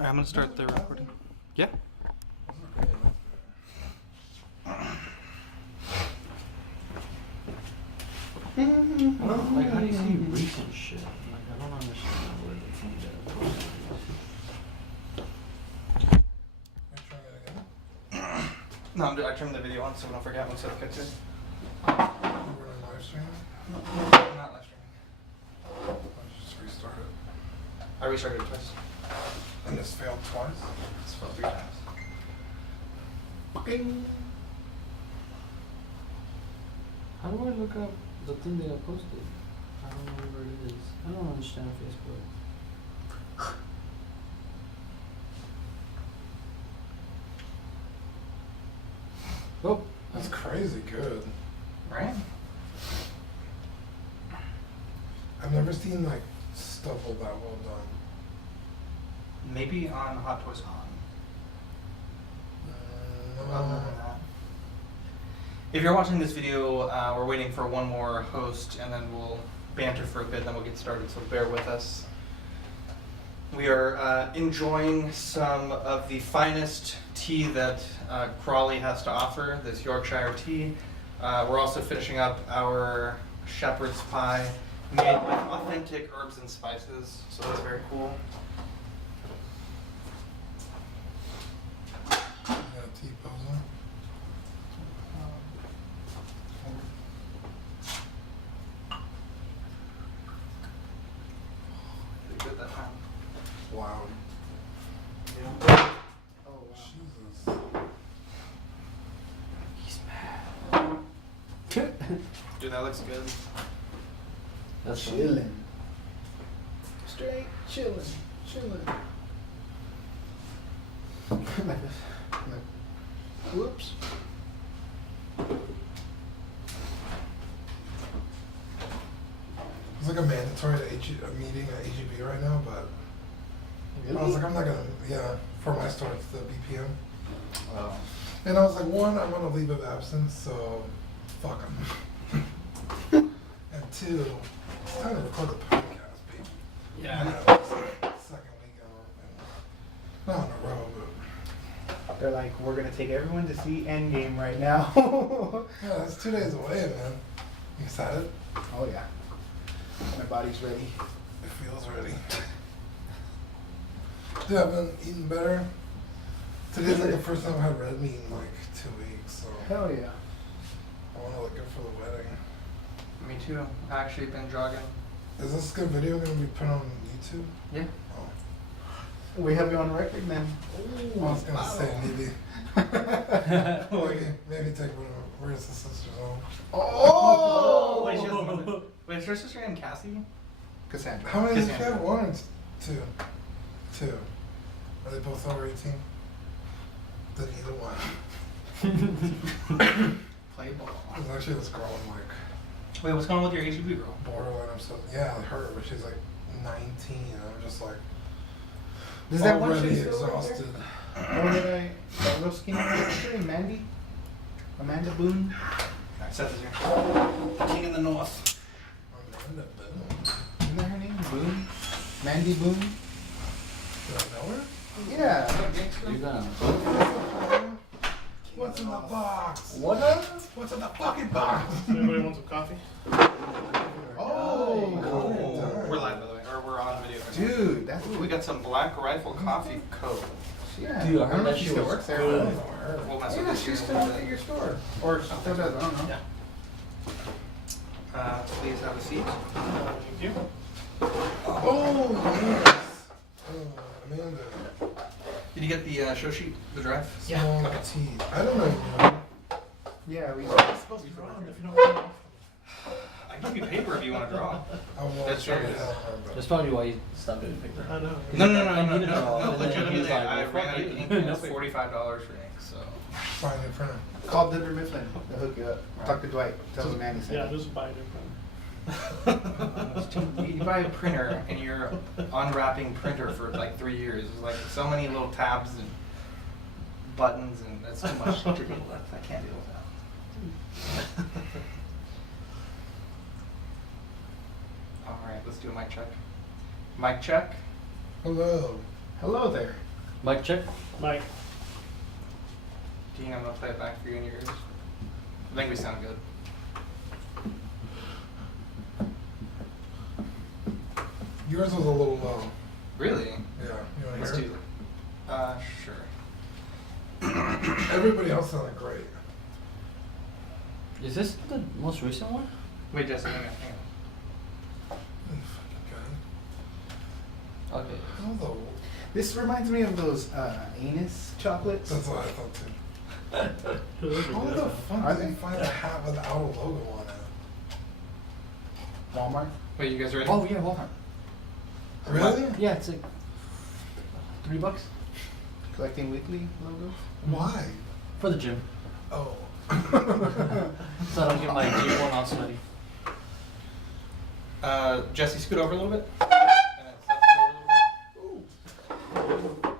I'm gonna start the recording. Yeah. Like, how do you see recent shit? Like, I don't understand where they can get it posted. No, I trimmed the video on so we don't forget once I get to it. We're gonna live stream it? No, I'm not live streaming. Let's just restart it. I restarted it twice. And this failed twice? It's failed 3 times. Bing. How do I look up the thing they have posted? I don't know where it is. I don't understand Facebook. Oh, That's crazy good. Right? I've never seen like stubble that well done. Maybe on Hot Toys On. Other than that. If you're watching this video, we're waiting for one more host and then we'll banter for a bit, then we'll get started, so bear with us. We are enjoying some of the finest tea that Crawley has to offer, this Yorkshire tea. We're also finishing up our shepherd's pie made with authentic herbs and spices, so that's very cool. You got a tea puzzle? Pretty good that time. Wow. Yeah. Oh, wow. Jesus. He's mad. Dude, that looks good. that's Chilling. Straight chilling. Chilling. Like this. Like, whoops. It's like a mandatory meeting at AGB right now, but I was like, I'm not gonna, for my store, it's the BPM. Oh. And I was like, one, I'm on a leave of absence, so fuck them. And two, it's time to record the podcast, baby. Yeah. Second week out, and not in a row, They're like, we're gonna take everyone to see Endgame right now. but yeah, it's 2 days away, man. You excited? Oh yeah. My body's ready. It feels ready. Dude, I've been eating better. Today's like the first time I've had red meat in like 2 weeks, so Hell yeah. I want to look good for the wedding. Me too. I've actually been jogging. Is this good video going to be put on YouTube? Yeah. Oh. We have you on record, man. I was going to say maybe take one of where's the sister's home? Oh! Wait, is your sister named Cassie? Cassandra. How many did you Cassandra. have? 1 or 2? 2. Are they both over 18? Then either one. Play ball. There's actually this girl in like Wait, what's going on with your HEB girl? borderline or something. Yeah, her, but she's like 19 and I'm just like Is that one already she's still right exhausted. there? Or did that little skinny sister, Mandy? Amanda Boone? Alright, Seth is here. King in the North. Amanda Boone. Isn't that her name? Boone? Mandy Boone? Did I know her? Yeah. You gonna What's in the box? What? What's in the fucking box? Anybody want some coffee? Oh! We're live, by the way, or we're on video. Dude, that's Ooh, we got some Black Rifle coffee code. yeah. Dude, I don't heard know that if she shit still was works there. good. We'll mess Yeah, with she's this still here. at your store. Or she still does, I don't know. Yeah. Please have a seat. Thank you. Oh, yes. Oh, Amanda. Did you get the show sheet, the drive? Small Okay. tea. I don't know. Yeah, we It's supposed to be drawn if you don't want I can give you paper if you want to draw. I won't That's try right. it out, but- That's probably why you stopped doing picture. I know. No, I needed it all. no, And then he legitimately, was like, I well, ran fuck out of you. ink No and it's paper. $45 for ink, so. Find it printer. Call Denver Mifflin. They'll hook you up. Talk to Dwight. Tell him Mandy Yeah, said. just buy it. You buy a printer and you're unwrapping printer for like 3 years. There's like so many little tabs and buttons and that's too much to deal with. I can't deal with that. Alright, let's do a mic check. Mic check. Hello. Hello there. Mic check. Mike. Dean, I'm gonna play it back for you in your ears. I think we sound good. Yours was a little low. Really? Yeah, you want Let's to hear do. Sure. it? Everybody else sounded great. Is this the most recent one? Wait, Jesse, hang on. You fucking Okay. guy. Oh, This reminds me of those anus chocolates. that's what I thought too. Those are How good. the fuck Are did they? you find a hat without a logo on it? Walmart. Wait, you guys ready? Oh yeah, Walmart. Really? Yeah, it's like $3 Collecting Weekly logo. Why? for the gym. Oh. So I don't get my gym worn out sweaty. Jesse, scoot over a little bit. And then Seth, scoot over a little bit.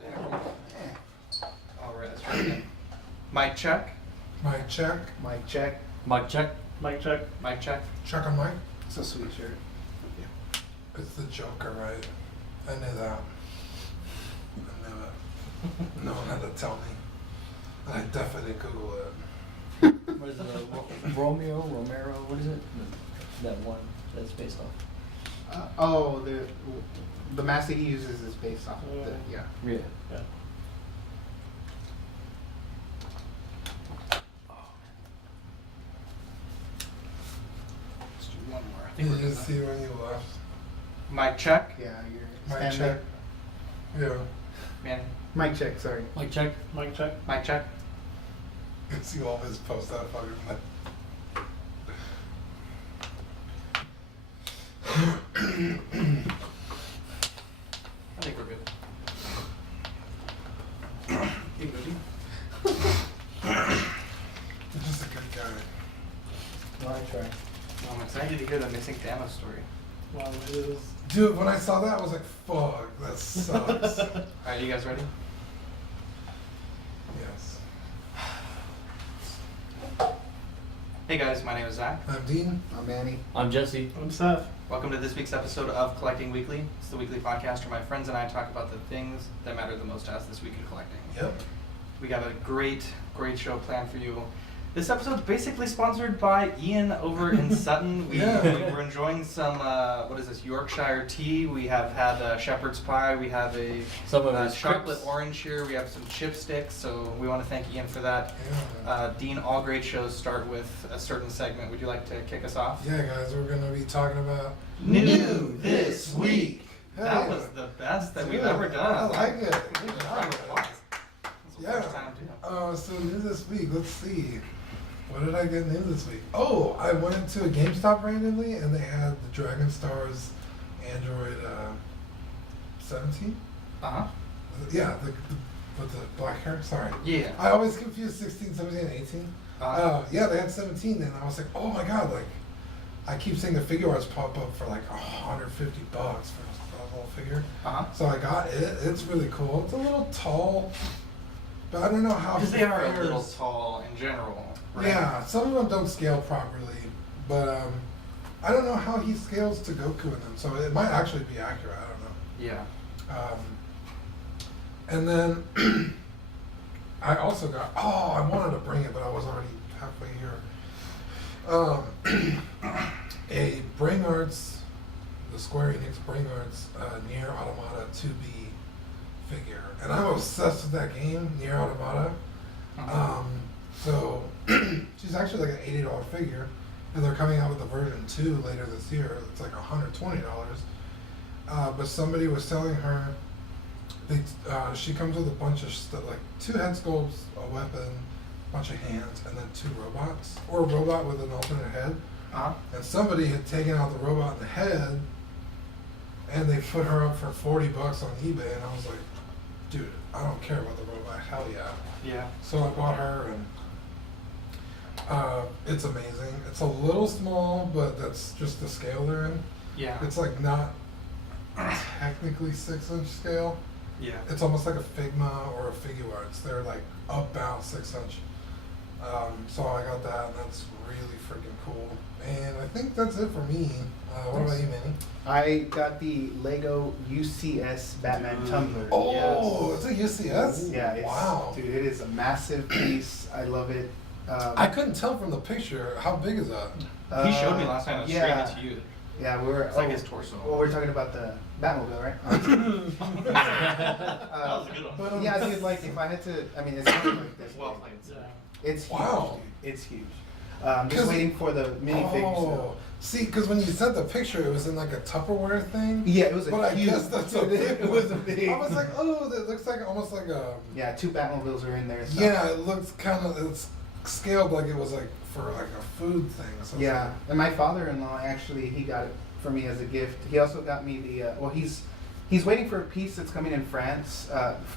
There we go. All right, let's try again. Mic check. Mic check. Mic check. Mic check. Mic check. Mic check. Check on mic. It's a sweet shirt. It's the Joker, right? I knew that. I knew it. No one had to tell me. And I definitely Google it. What is it? Romeo, Romero, what is it? That one that's based off. Oh, the mask that he uses is based off of the yeah. Yeah. Yeah. Let's do one more. I You think we're didn't good. see when you left. Mic check. Yeah, you're Mic check. Yeah. Manny. Mic check. Sorry. Mic check. Mic check. Mic check. You can see all his posts that fucking like. I think we're good. You go, dude. You're just a good guy. No, I try. Well, I'm excited to hear the missing Thanos story. Wow, it is. Dude, when I saw that, I was like, fuck, that sucks. All right, you guys ready? Yes. Hey guys, my name is Zach. I'm Dean. I'm Manny. I'm Jesse. I'm Seth. Welcome to this week's episode of Collecting Weekly. It's the weekly podcast where my friends and I talk about the things that matter the most to us this week in collecting. Yep. We got a great show planned for you. This episode's basically sponsored by Ian over in Sutton. We're enjoying some, what is this, Yorkshire tea. We have had shepherd's pie. We have a Some of his chocolate chips. orange here. We have some chipsticks, so we want to thank Ian for that. Yeah. Dean, all great shows start with a certain segment. Would you like to kick us off? Yeah, guys, we're gonna be talking about New this week. That Hell was yeah. the best that we've Yeah, ever done. I like it. Good Good job. job. This was the Yeah. first time, too. So new this week, let's see. What did I get new this week? Oh, I went to a GameStop randomly and they had the Dragon Stars Android 17. Uh-huh. Yeah, with the black hair. Sorry. Yeah. I always confuse 16, 17, and 18. Yeah, they had 17 and I was like, oh my god, like I keep seeing the figure arts pop up for like $150 for a whole figure. Uh-huh. So I got it. It's really cool. It's a little tall, but I don't know how. Because they are a fares- little tall in general, right? Yeah, some of them don't scale properly, but I don't know how he scales to Goku in them. So it might actually be accurate. I don't know. Yeah. And then I also got. Oh, I wanted to bring it, but I was already halfway here. A Brain Arts, the Square Enix Brain Arts Nier Automata 2B figure, and I'm obsessed with that game, Nier Automata. Uh-huh. So she's actually like an $80 figure, and they're coming out with the version 2 later this year. It's like $120. But somebody was telling her she comes with a bunch of stuff, like 2 head sculpts, a weapon, a bunch of hands, and then 2 robots, or a robot with an alternate head. Uh-huh. And somebody had taken out the robot in the head, and they put her up for $40 on eBay, and I was like, dude, I don't care about the robot, hell yeah. Yeah. So I bought her, and it's amazing. It's a little small, but that's just the scale they're in. Yeah. It's like not technically 6-inch scale. Yeah. It's almost like a Figma or a Figuarts. They're like about 6-inch. So I got that, and that's really freaking cool. And I think that's it for me. What about you, Manny? I got the Lego UCS Batman Dude. tumbler. Oh, Yes. it's a UCS? Yeah, it's, Wow. dude, it is a massive piece. I love it. I couldn't tell from the picture. How big is that? He showed me last time on the stream. yeah. It's huge. Yeah, we were. It's like his torso. Well, we're talking about the Batmobile, right? That was a good one. But yeah, dude, like if I had to, I mean, it's not like this. Well big. played, sir. Yeah. It's huge. Wow. Dude. It's huge. Just 'Cause- waiting for the minifigs. Oh, see, because when you sent the picture, it was in like a Tupperware thing. Yeah, it was a But I huge. guess that's a big It was a big. I was like, oh, that looks like almost like a. Yeah, 2 Batmobiles are in there. So. Yeah, it looks kind of. It's scaled like it was like for like a food thing. So it's Yeah, like- and my father-in-law actually he got it for me as a gift. He also got me the well he's waiting for a piece that's coming in France,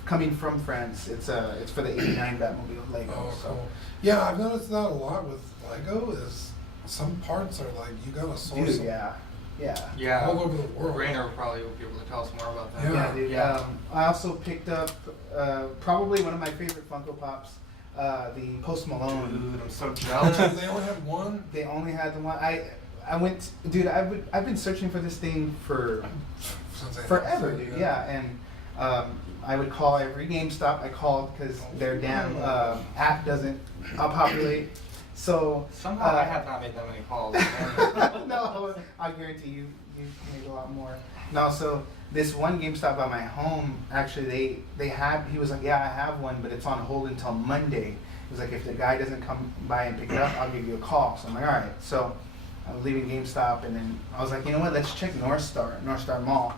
coming from France. It's for the '89 Batmobile Lego. Oh, so cool. Yeah, I've noticed that a lot with Lego. Is some parts are like you gotta source dude, them yeah, Yeah. all over the world. Rainer will probably be able to tell us more about that. Yeah. yeah, dude. Yeah. I also picked up probably one of my favorite Funko Pops, the Post Malone. Dude, I'm so Oh, jealous. they only had one. They only had the one. I went, dude. I've been searching for this thing for Since they forever, announced it, dude. Yeah, and I would call every GameStop I called because their damn app doesn't populate. So Somehow I have not made that many calls. no, I guarantee you made a lot more. No, so this one GameStop by my home, actually they had. He was like, yeah, I have one, but it's on hold until Monday. He was like, if the guy doesn't come by and pick it up, I'll give you a call. So I'm like, all right. So I was leaving GameStop, and then I was like, you know what? Let's check North Star Mall.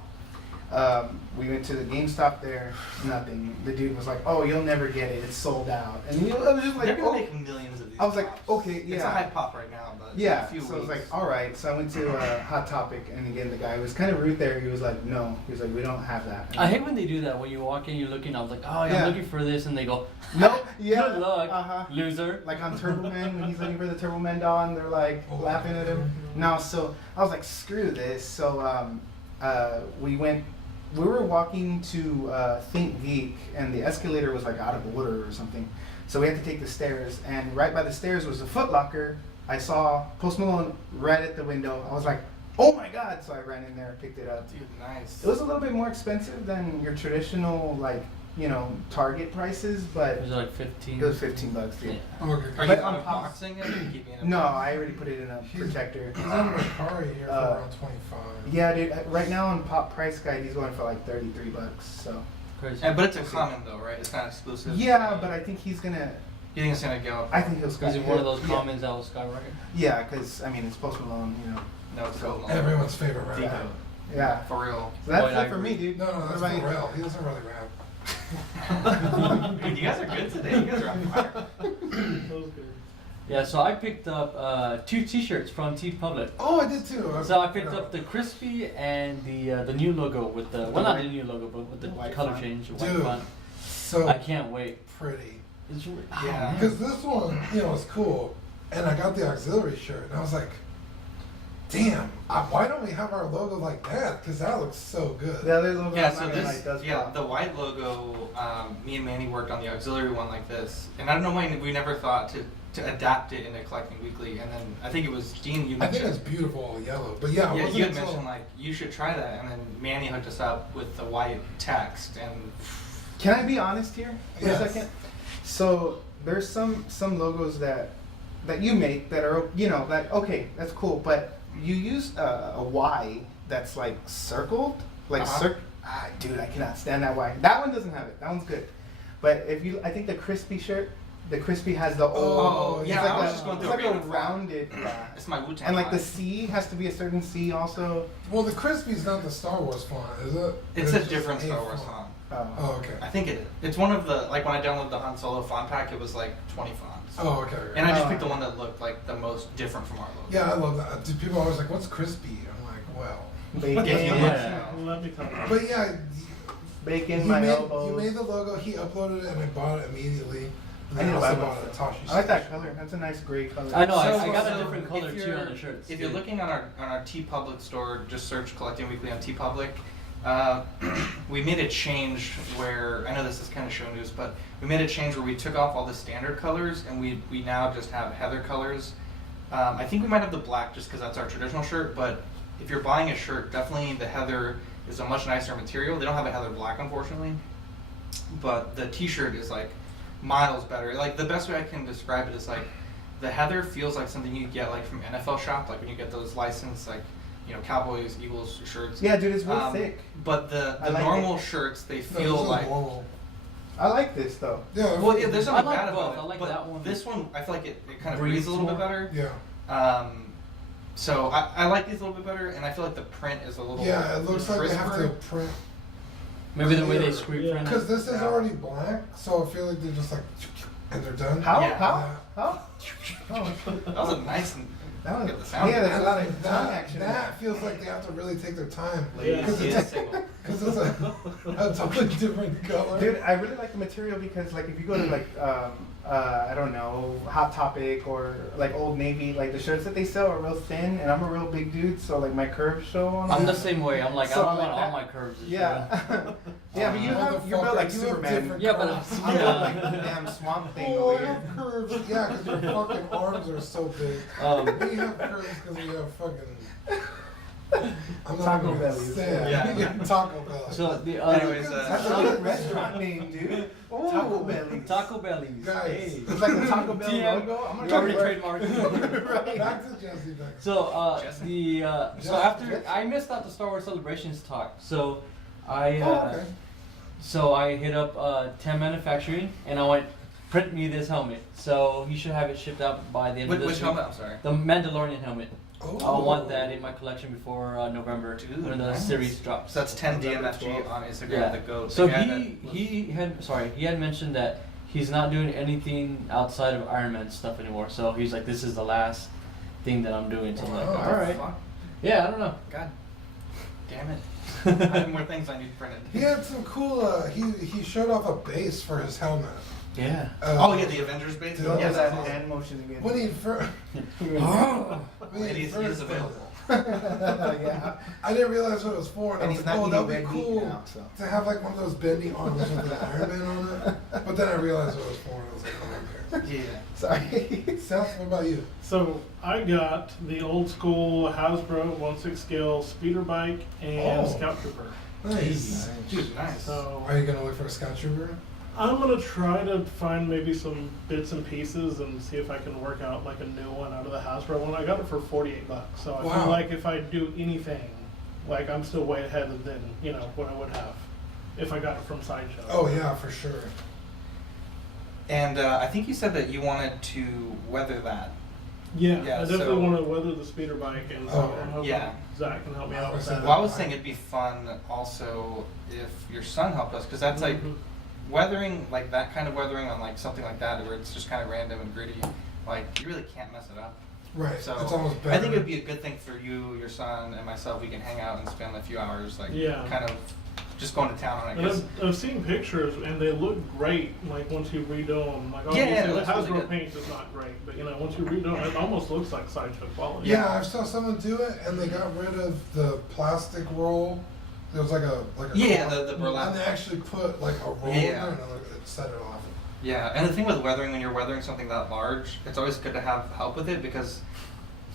We went to the GameStop there, nothing. The dude was like, oh, you'll never get it. It's sold out. And you know, I was just like, They're gonna oh. make millions of these. I was like, pops. okay, yeah. It's a hype pop right now, but Yeah, in a few so I was weeks. like, all right. So I went to Hot Topic, and again, the guy was kind of rude there. He was like, no. He was like, we don't have that. And I hate when they do that. When you walk in, you're looking. I was like, oh, yeah, Yeah. I'm looking for this, and they go, no, yeah, good luck, uh-huh. loser. Like on Turbo Man, when he's looking for the Turbo Man doll, and they're like Oh, laughing at him. No, so I was like, screw this. So we were walking to Think Geek, and the escalator was like out of order or something. So we had to take the stairs, and right by the stairs was a Foot Locker. I saw Post Malone right at the window. I was like, oh my god! So I ran in there and picked it up. dude, nice. It was a little bit more expensive than your traditional, like, you know, Target prices, but It was like 15. it was $15, dude. Yeah. Oh, okay. Are you But on pop- unboxing it or keeping it? No, I already put it in a protector. He's on Mercari here for Uh, around 25. Yeah, dude. Right now on Pop Price Guide, he's going for like $33. So. Crazy. Yeah, but it's a common though, right? It's not exclusive. Yeah, but I think he's gonna. You think it's gonna go? I think he'll. Is it one of those yeah. comments that will skyrocket? Yeah, because I mean it's Post Malone, you know. No, it's So, cool. Everyone's favorite Deco. rapper. Yeah. For real. So that's Boy, I it for me, agree. dude. No, What that's about you? Pharrell. He doesn't really rap. Dude, you guys are good today. You guys are on fire. That was good. Yeah, so I picked up 2 T-shirts from T Public. Oh, I did too. So I picked up the crispy and the new logo with the well, not the white- new logo, but with the white color font. change, the white Dude. font. So I can't wait. pretty. It's re- Yeah. man. Because this one, you know, is cool. And I got the auxiliary shirt. And I was like, damn, why don't we have our logo like that? Because that looks so good. The other logo Yeah, on so my this, right does yeah, pop. the white logo, me and Manny worked on the auxiliary one like this. And I don't know why we never thought to adapt it into Collecting Weekly. And then I think it was Dean, you I think mentioned. it's beautiful all yellow. But yeah, it Yeah, wasn't you had until- mentioned like you should try that, and then Manny hooked us up with the white text, and Can I be honest here for Yes. a second? So there's some logos that you make that are, you know, like, okay, that's cool, but you use a Y that's like circled, like Uh-huh. dude, I cannot stand that Y. That one doesn't have it. That one's good. But if you, I think the crispy shirt, the crispy has the Oh, it's yeah, like I was a, just going it's through a like a random font. rounded, yeah. it's my Wu-Tang. And like the line. C has to be a certain C also. Well, the Crispy's not the Star Wars font, is it? It's It's a different just Star Wars font. Oh, okay. I think it's one of the, like when I downloaded the Han Solo font pack, it was like 20 fonts. Oh, okay. okay. And I just Oh. picked the one that looked like the most different from our logo. Yeah, I love that. Dude, people are always like, "What's crispy?" I'm like, "Well." Bacon, Yeah. Let me tell you. But yeah, bacon, you my made, elbows. you made the logo. He uploaded it, and I bought it immediately. And I then need I to also buy bought one. a Tashi. I like that shirt. color. That's a nice gray color. I know. I So- got so a different color if too you're- on the shirts. If you're too. looking on our T Public store, just search Collecting Weekly on T Public. we made a change where, I know this is kind of show news, but we made a change where we took off all the standard colors and we now just have heather colors. I think we might have the black just because that's our traditional shirt, but if you're buying a shirt, definitely the heather is a much nicer material. They don't have a heather black, unfortunately, but the t-shirt is like miles better. Like the best way I can describe it is like the heather feels like something you get like from NFL shop, like when you get those licensed like, you know, Cowboys, Eagles shirts. Yeah, dude, it's real thick. But the I like normal it. shirts, they No, feel this is like. normal. I like this though. Yeah. Well, yeah, there's something I like bad about both. it. I like but that one. This one, I feel like it kind of Breathes breathes a little bit more. better. Yeah. So I like these a little bit better, and I feel like the print is a little. Yeah, it looks like they have to crisper. print. Maybe the way they Yeah. screen Yeah. print Because it. this is Yeah. already black, so I feel like they're just like, and they're done. How? Yeah. How? That was a nice and That was, get the sound. yeah, there's a lot of tongue that, action. that feels like they have to really take their time. ladies, Yeah. Because he is it's, single. cause it's a totally different color. Dude, I really like the material because, like, if you go to like, I don't know, Hot Topic or like Old Navy, like the shirts that they sell are real thin, and I'm a real big dude, so like my curves show on. I'm them. the same way. I'm like, So I don't like want that- all my curves. to show. Yeah. Yeah, but you have you're built like Motherfucker, you have Superman. different Yeah, but curves. I'm built like the damn swamp thing Oh, I over here. have curves. Yeah, because your fucking arms are so big. We have curves because we have fucking. I'm not Taco even gonna Bellies. say it. Yeah. Taco Bell. So the Anyways, That's a good restaurant name, dude. Taco Bellies. Taco Bellies. Guys. Hey. It's like the Taco Bell TM. logo. I'm We gonna already work. trademarked. Right. Back to Jesse next. So Jesse. so Jesse. after I missed out the Star Wars Celebrations talk, so I Oh, okay. so I hit up 10 Manufacturing and I went, print me this helmet. So he should have it shipped out by the end Which of this week. helmet? I'm sorry. The Mandalorian helmet. Oh. I want that in my collection before November Dude, when the nice. series drops. So that's 10 November DMFG 12th. on Instagram. Yeah. The goat. So The guy he had mentioned that he's not doing anything outside of Iron Man stuff anymore. So he's like, this is the last thing that I'm doing. So I'm like, Wow. all right. Fuck. Yeah, I don't know. God damn it. I have more things I need printed. He had some cool. He showed off a base for his helmet. Yeah. Oh yeah, the Avengers base. Dude, Yeah, Yes, that's that awesome. hand motion again. When he first. It is available. Yeah. I didn't realize what it was for, and, And I he's was like, not "Oh, eating that'd be red meat cool now, so. to have like one of those bendy arms with the Iron Man on it." But then I realized what it was for, and I was like, "Oh, okay." Yeah. Sorry. Seth, what about you? So I got the old school Hasbro 1/6 scale speeder bike and Oh. Scout Trooper. Nice. Dude, nice. So Are you gonna look for a Scout Trooper? I'm gonna try to find maybe some bits and pieces and see if I can work out like a new one out of the Hasbro one. I got it for $48, so I Wow. feel like if I do anything, like I'm still way ahead of than what I would have if I got it from Sideshow. Oh yeah, for sure. And I think you said that you wanted to weather that. Yeah, Yeah, I definitely so- want to weather the speeder bike, and so Oh, I'm hoping yeah. Zach can help me I out with was that. Well, I was saying it'd be fun also if your son helped us, because that's like Mhm. weathering, like that kind of weathering on like something like that where it's just kind of random and gritty. Like you really can't mess it up. Right. So it's almost better. I think it'd be a good thing for you, your son, and myself. We can hang out and spend a few hours, like Yeah. kind of just going to town on it. And 'cause- I've seen pictures and they look great. Like once you redo them, like Yeah, obviously it the looks really Hasbro good. paint is not great, but once you redo them, it almost looks like Sideshow quality. Yeah, I saw someone do it, and they got rid of the plastic roll. There was like a Yeah, the burlap. And they actually put like a roll in Yeah. there, and it set it off. Yeah, and the thing with weathering, when you're weathering something that large, it's always good to have help with it because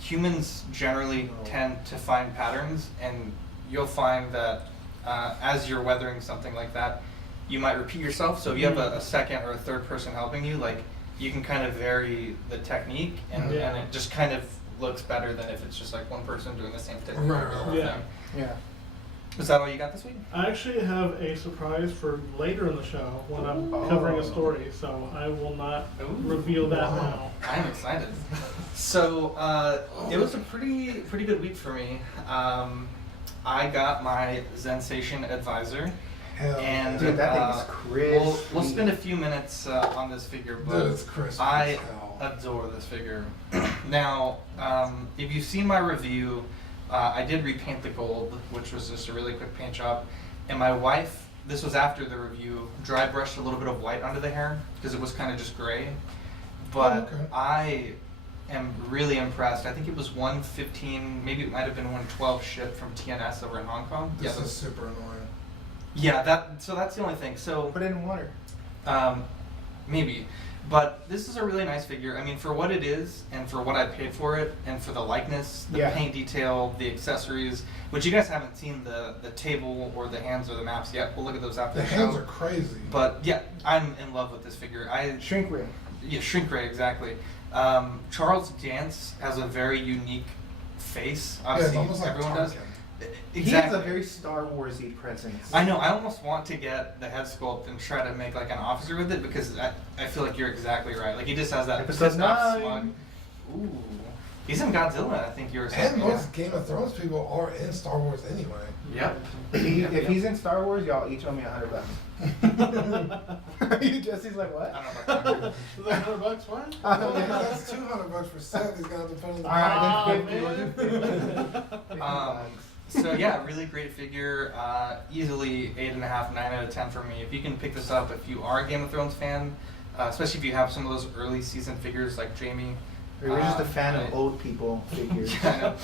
humans generally tend to find patterns, and you'll find that as you're weathering something like that, you might repeat yourself. So if you have a second or a third person helping you, like you can kind of vary the technique, and Yeah. it just kind of looks better than if it's just like one person doing the same technique. Right, over right, and over right. again. Yeah. Is that all you got this week? I actually have a surprise for later in the show when I'm Oh. covering a story, so I will not Ooh. reveal that Wow. now. I'm excited. So it was a pretty good week for me. I got my Zensation advisor, Hell, and Dude, that thing is we'll crispy. spend a few minutes on this figure, but dude, it's crispy. I as hell. adore this figure. Now, if you've seen my review, I did repaint the gold, which was just a really quick paint job, and my wife, this was after the review, dry brushed a little bit of white under the hair because it was kind of just gray. But Oh, okay. I am really impressed. I think it was 115, maybe it might have been 112 shipped from TNS over in Hong Kong. This Yeah, is super annoying. Yeah, that's the only thing. So Put it in water. maybe, but this is a really nice figure. I mean, for what it is, and for what I paid for it, and for the likeness, the Yeah. paint detail, the accessories, which you guys haven't seen the table or the hands or the maps yet. We'll look at those after The the hands show. are crazy. But yeah, I'm in love with this figure. Shrink ray. Yeah, shrink ray, exactly. Charles Dance has a very unique face. Yeah, it's Obviously, almost like everyone does. Tarkin. He has a very Star Warsy presence. I know. I almost want to get the head sculpt and try to make like an officer with it because I feel like you're exactly right. Like he just has that Episode pissed off 9. smug. Ooh, he's in Godzilla. I think you were saying. And most Game of Thrones people are in Star Wars anyway. Yep. If he's in Star Wars, y'all each owe me $100. Jesse's like, what? I don't know about that. Is that $100? What? That's $200 for Seth. He's gonna have to put in the. Alright, then man. 50. So yeah, really great figure. Easily 8.5, 9 out of 10 for me. If you can pick this up, if you are a Game of Thrones fan, especially if you have some of those early season figures like Jamie. Or you're just a fan I- of old people figures. Yeah, I know.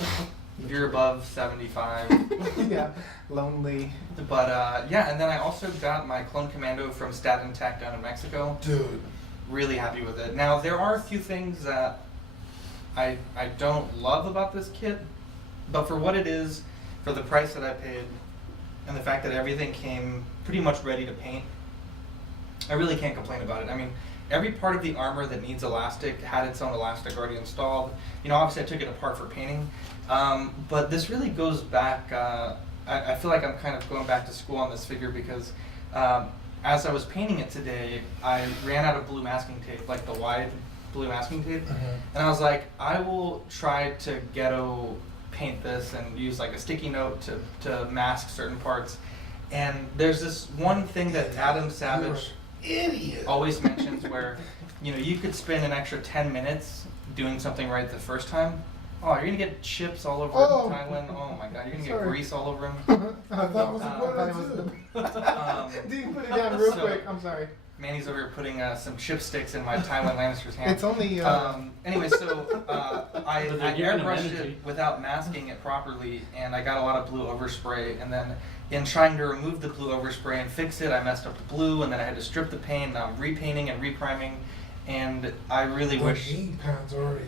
If you're above 75. Yeah, lonely. But yeah, and then I also got my Clone Commando from Staten Tech down in Mexico. Dude. Really happy with it. Now there are a few things that I don't love about this kit, but for what it is, for the price that I paid, and the fact that everything came pretty much ready to paint, I really can't complain about it. I mean, every part of the armor that needs elastic had its own elastic already installed. You know, obviously I took it apart for painting, but this really goes back. I feel like I'm kind of going back to school on this figure because as I was painting it today, I ran out of blue masking tape, like the wide blue masking tape, and I was like, I will try to ghetto paint this and use like a sticky note to mask certain parts. And there's this one thing that Adam Savage Idiot. always mentions where, you know, you could spend an extra 10 minutes doing something right the first time. Oh, you're gonna get chips all over Tywin. Oh my god, you're gonna get Sorry. grease all over him. I thought it was I important thought it was too. Dude, put it down real So- quick. I'm sorry. Manny's over here putting some chipsticks in my Tywin Lannister's hand. It's only. Anyway, so I But they're giving him airbrushed energy. it without masking it properly, and I got a lot of blue overspray. And then in trying to remove the blue overspray and fix it, I messed up the blue, and then I had to strip the paint. Now I'm repainting and repriming, and I really The wish. knee pads already.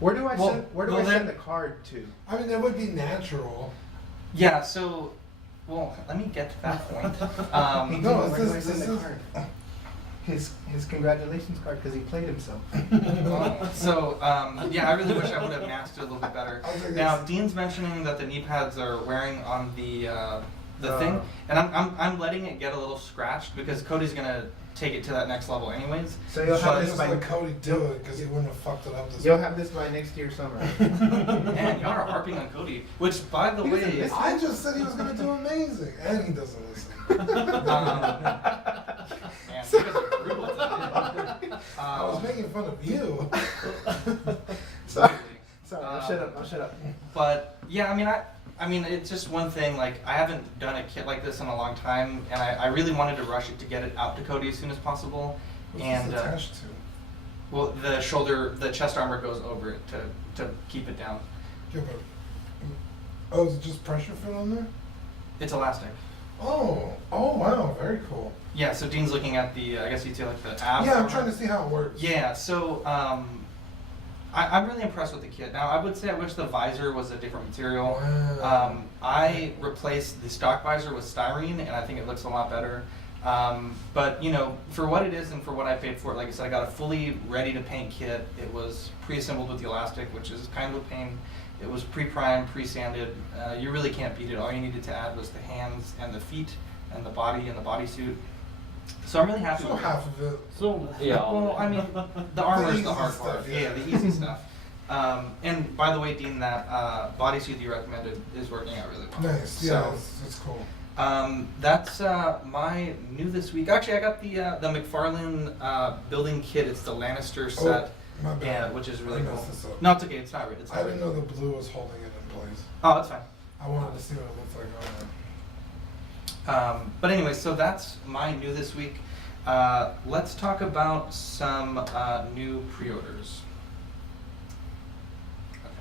Where do I Well, send? Where do well, I then- send the card to? I mean, that would be natural. Yeah. So, well, let me get to that point. No, Where do I this send the is- card? His congratulations card because he played himself. So yeah, I really wish I would have masked it a little bit better. I was like, Now it's- Dean's mentioning that the knee pads are wearing on the Oh. thing, and I'm letting it get a little scratched because Cody's gonna take it to that next level anyways. So you'll have But- this Just by let Cody do it because he wouldn't have fucked it up this you'll way. have this by next year summer. Man, y'all are harping on Cody, which by the He doesn't way, listen. I just said he was going to do amazing, and he doesn't listen. man, you guys are brutal today. I was making fun of you. Sorry. Sorry. I'll shut up. I'll shut up. But yeah, I mean, it's just one thing. Like, I haven't done a kit like this in a long time, and I really wanted to rush it to get it out to Cody as soon as possible. What's And this attached to? well, the chest armor goes over it to keep it down. Yeah, but, oh, is it just pressure fit on there? It's elastic. Oh wow, very cool. Yeah. So Dean's looking at the, I guess you'd say like the ab. Yeah, I'm armor. trying to see how it works. Yeah. So I'm really impressed with the kit. Now, I would say I wish the visor was a different material. Wow. I replaced the stock visor with styrene, and I think it looks a lot better. But you know, for what it is and for what I paid for it, like I said, I got a fully ready to paint kit. It was pre-assembled with the elastic, which is kind of a pain. It was pre-primed, pre-sanded. You really can't beat it. All you needed to add was the hands and the feet and the body and the bodysuit. So I'm really happy So with it. half of it. So yeah. Well, I mean, the armor is easy the hard stuff, part. yeah. Yeah, the easy stuff. And by the way, Dean, that bodysuit you recommended is working out really well. Nice. Yeah, So, it's cool. that's my new this week. Actually, I got the McFarlane building kit. It's the Lannister set, My bad. yeah, which is really I cool. messed this up. No, it's okay. It's not. It's I not. didn't know the blue was holding it in place. Oh, that's fine. I wanted to see what it looked like on there. But anyway, so that's my new this week. Let's talk about some new pre-orders. Okay.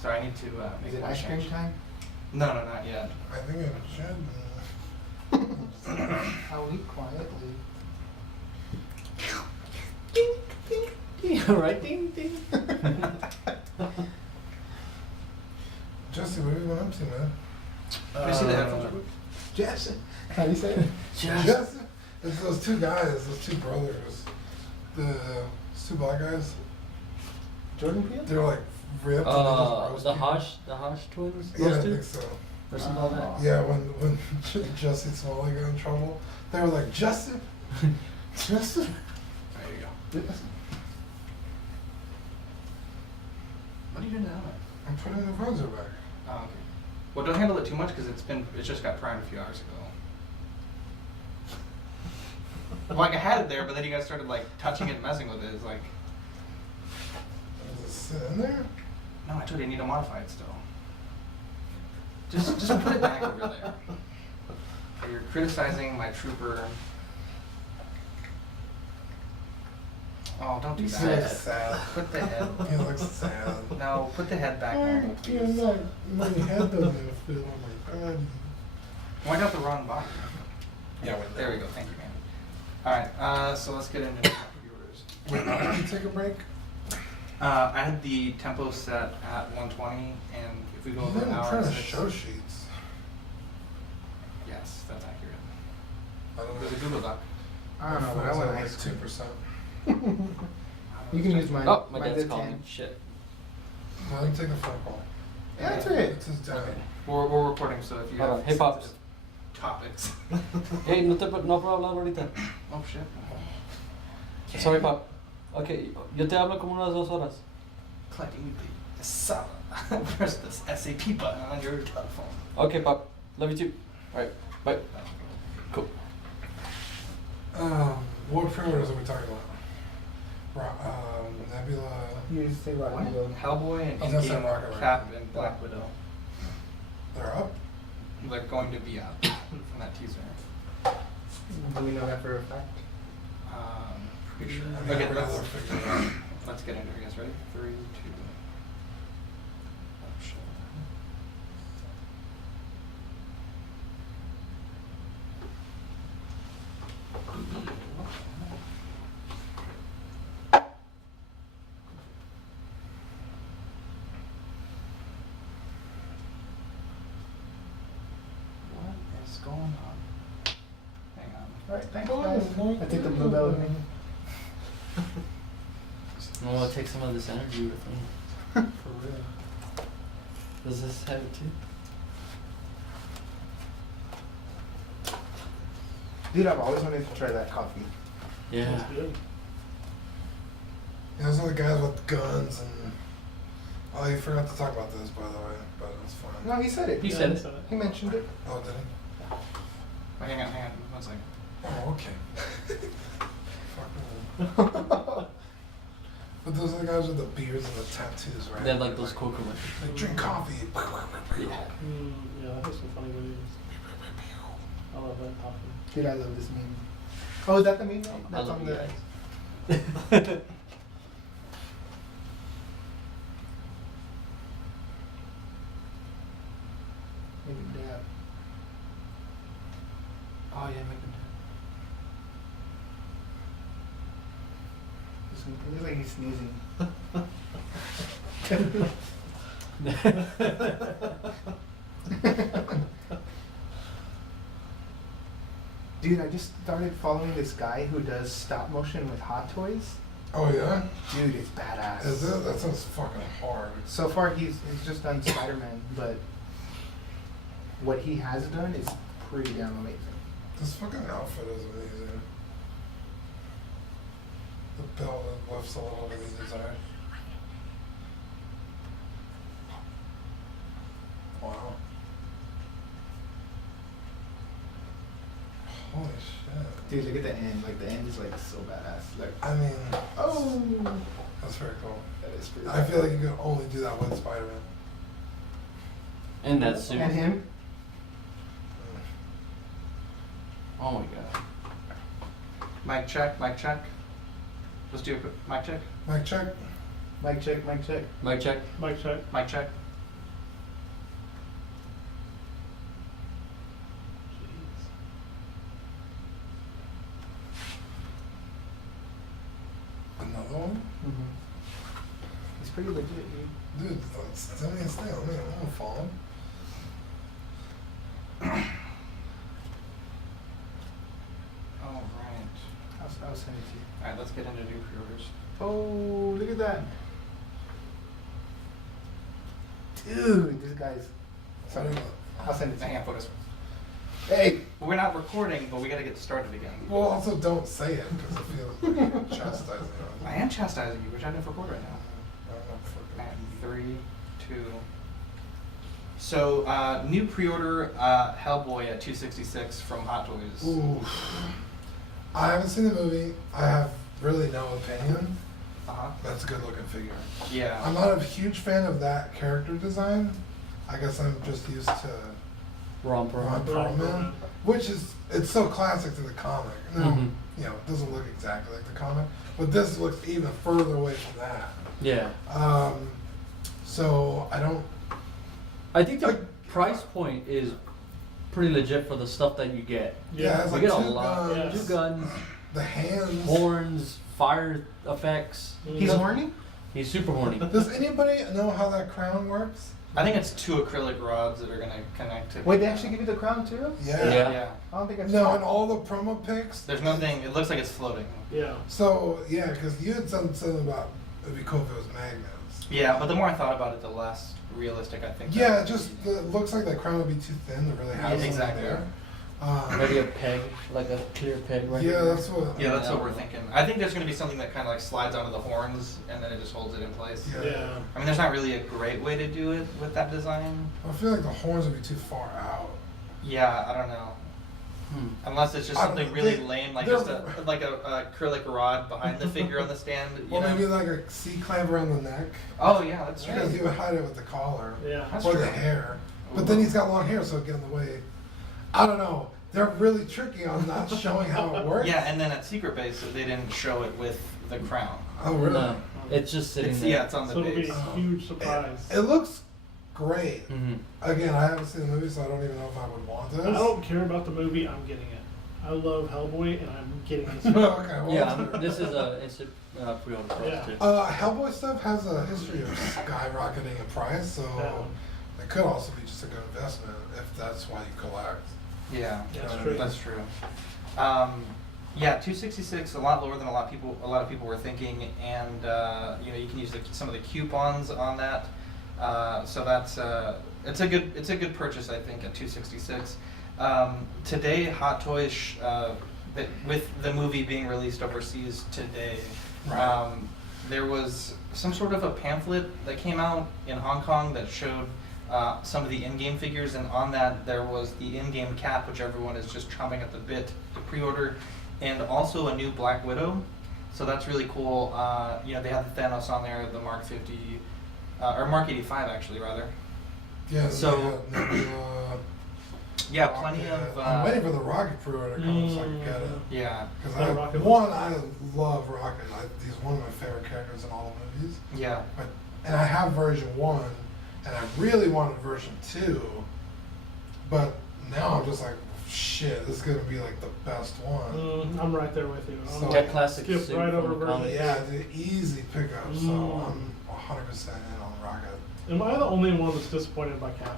Sorry, I need to make Is it one ice cream change. time? No, not yet. I think it should. I'll eat quietly. Right? Ding ding. Jesse, what have you been up to, man? Can I see the headphones real quick? Jesse. How do you say it? Jesse? It's those two guys, those two brothers. Two black guys. Jordan Peele? They're like ripped. and they just roast The people. Hosh twins. Yeah, I Those two. think so. Or something like that. Yeah, when Jesse Smalley got in trouble, they were like, Jesse? Jesse? There you go. What are you doing to that one? I'm putting the visor back. Oh, okay. Well, don't handle it too much because it just got primed a few hours ago. Like I had it there, but then you guys started like touching it and messing with it. It's like, Does it sit in there? no, I told you I need to modify it still. Just put it back over there. You're criticizing my trooper. Oh, don't do He that. looks sad. Put the head. He looks sad. No, put the head back normal, You're please. not, my head doesn't feel on my body. Well, I got the wrong body. Yeah, wait, There we go. Thank you, man. Alright, so let's get into the viewers. Wait, did you take a break? I had the tempo set at 120, and if we go You over an didn't hour, print and a six- show sheets. Yes, that's accurate. I don't It was a know. Google Doc. I don't know, but I went high like school. 2%. You can use mine. Oh, my Mine dad's did calling 10. me. Shit. Let him take a phone call. Yeah, that's right. It's his dad. Okay. We're recording, so if you Hold have on. Hey, Pops. sensitive topics. Hey, no puedo hablar ahorita. Oh shit. Sorry, Pop. Okay, yo te hablo como unas 2 horas. Clicking the sub. Press this SAP button on your telephone. Okay, Pop. Love you too. Alright, bye. Cool. What pre-orders are we talking about? Nebula. You just say Rocky What? Road. Hellboy and I was gonna say Endgame, Rocket Raccoon. Cap and Black Widow. They're up? They're going to be up from that teaser. Do we know that for a fact? Pretty sure. I mean, Okay, every other let's, figure. let's get into it. You guys ready? 3, 2. Oh shit. What is going on? Hang on. Alright, thanks Oh, guys. no. I take the blue bell with me. Oh, I'll take some of this energy with me. For real. Does this have it too? Dude, I've always wanted to try that coffee. Yeah. That's good. Yeah, those are the guys with guns and. Oh, you forgot to talk about this, by the way, but it's fine. No, he said it. He Yeah, said I it. said He mentioned it. Oh, did he? Wait, hang on. 1 second. Oh, okay. Fuck. But those are the guys with the beards and the tattoos, right? They have like those coconuts. They drink coffee. Yeah. Yeah, that has some funny videos. I love that coffee. Dude, I love this meme. Oh, is that the meme? I That's love on you the. guys. Maybe dab. Oh yeah, make them It looks like he's sneezing. Dude, I just started following this guy who does stop motion with Hot Toys. Oh, yeah? Dude, it's badass. Is it? That sounds fucking hard. So far, he's just done Spider-Man, but what he has done is pretty damn amazing. This fucking outfit is amazing. The belt that lifts a little bit of his eye. Wow. Holy shit. Dude, look at the end. Like, the end is, like, so badass. Like, I mean, oh! that's very cool. That is pretty I feel like you can only do that with Spider-Man. And that suit. And him? Oh my god. Mic check. Let's do a quick mic check. Mic check. Mic check, mic check. Mic check. Mic check. Mic check. pretty legit, dude. Dude, send me a thing. I'm gonna follow. All right. I'll send it to you. All right, let's get into new pre-orders. Oh, look at that. Dude, this guy's. Sorry. I'll send it to Hang you. on, focus. Hey! Well, we're not recording, but we got to get started again. Well, also don't say it because I feel like you're chastising I me. am chastising you, which I didn't record right now. I'm not And 3, 2. So, new pre-order Hellboy at $266 from Hot Toys. Ooh. I haven't seen the movie. I have really no opinion. Uh-huh. That's a good looking figure. Yeah. I'm not a huge fan of that character design. I guess I'm just used to Ron Ron Perlman. Perlman, which is, it's so classic to the comic. No, Mhm. you know, it doesn't look exactly like the comic, but this looks even further away from that. Yeah. So I don't. I think the Like- price point is pretty legit for the stuff that you get. Yeah, it's We like get a two lot. guns, Yes. 2 guns, the hands. horns, fire effects. He's horny? He's super horny. Does anybody know how that crown works? I think it's 2 acrylic rods that are going to connect to. Wait, they actually give you the crown too? Yeah. Yeah. I don't think I've No, seen in all the promo pics. There's nothing, it looks like it's floating. Yeah. So yeah, because you had something about it'd be cool if it was magnets. Yeah, but the more I thought about it, the less realistic I think. Yeah, that it would just be. it looks like that crown would be too thin to really have Yeah, something exactly. there. Maybe a peg, like a clear peg right Yeah, here. that's what. Yeah, that's what we're thinking. I think there's going to be something that kind of like slides onto the horns and then it just holds it in place. Yeah. Yeah. I mean, there's not really a great way to do it with that design. I feel like the horns would be too far out. Yeah, I don't know. Hmm. Unless it's just I don't something know, really they- lame, like they're- just a acrylic rod behind the figure on the stand. You Or know? maybe like a C-clamp around the neck. Oh yeah, that's Because true. you would hide it with the collar. Yeah. That's or true. the hair. But then he's got long hair, so it'd get in the way. I don't know. They're really tricky on not showing how it works. Yeah, and then at Secret Base, they didn't show it with the crown. Oh, really? No, it's just sitting It's, there. yeah, it's on the So it'll be base. a huge surprise. It looks great. Mm-hmm. Again, I haven't seen the movie, so I don't even know if I would want this. I don't care about the movie. I'm getting it. I love Hellboy, and I'm getting this. Okay, well, Yeah, that's fair. this is a instant pre-order for Yeah. us too. Hellboy stuff has a history of skyrocketing in price, so Yeah. it could also be just a good investment if that's why you collect. Yeah, That's Yeah, true. that's true. Yeah, 266, a lot lower than a lot of people were thinking, and you know, you can use some of the coupons on that. So that's it's a good purchase, I think, at 266. Today, Hot Toys, with the movie being released overseas today, Right. there was some sort of a pamphlet that came out in Hong Kong that showed some of the in-game figures, and on that there was the in-game cap, which everyone is just chomping at the bit to pre-order, and also a new Black Widow. So that's really cool. You know, they have the Thanos on there, the Mark 50, or Mark 85 actually, rather. Yeah. So- Yeah, plenty Rocket. of. I'm waiting for the Rocket pre-order to come so I can get it. Yeah, Because Yeah, Rocket I love Rocket. He's one of my favorite characters in all the movies. yeah. And I have version 1, and I really wanted version 2, but now I'm just like, shit, this is gonna be like the best one. I'm right there with you. I'm So- like, That classic skip suit right from over the version. comics. Yeah, the easy pickup. So Mm. I'm 100% in on Rocket. Am I the only one that's disappointed by Cap?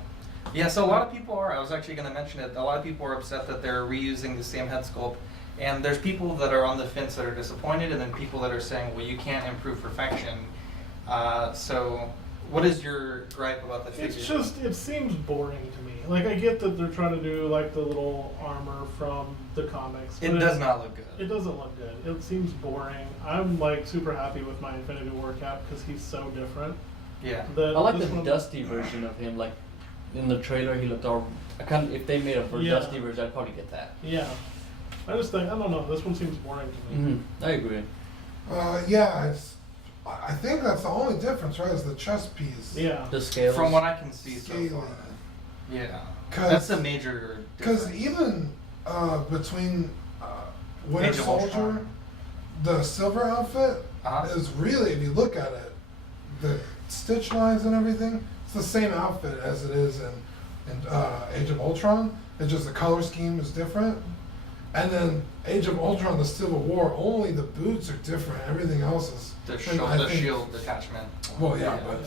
Yeah, so a lot of people are. I was actually going to mention it. A lot of people are upset that they're reusing the same head sculpt. And there's people that are on the fence that are disappointed, and then people that are saying, well, you can't improve perfection. So what is your gripe about the figure? It's just, it seems boring to me. Like, I get that they're trying to do, like, the little armor from the comics. It but does not look good. It doesn't look good. It seems boring. I'm, like, super happy with my Infinity War Cap because he's so different. Yeah. That I like this the one- dusty version of him. Like in the trailer, he looked all. If they made a Yeah. dusty version, I'd probably get that. Yeah. I just think, I don't know, this one seems boring to me. Mm-hmm. I agree. Yeah, I think that's the only difference, right? Is the chest piece. Yeah. The scales. From what I can see so Scaly. far. Yeah. 'Cause- That's the major Because difference. even between Winter Age of Soldier, Ultron. the silver outfit Uh-huh. is really, if you look at it, the stitch lines and everything, it's the same outfit as it is in Age of Ultron. It's just the color scheme is different. And then Age of Ultron, the Civil War, only the boots are different. Everything else is The like, shield, I the think- shield attachment. Well, yeah, but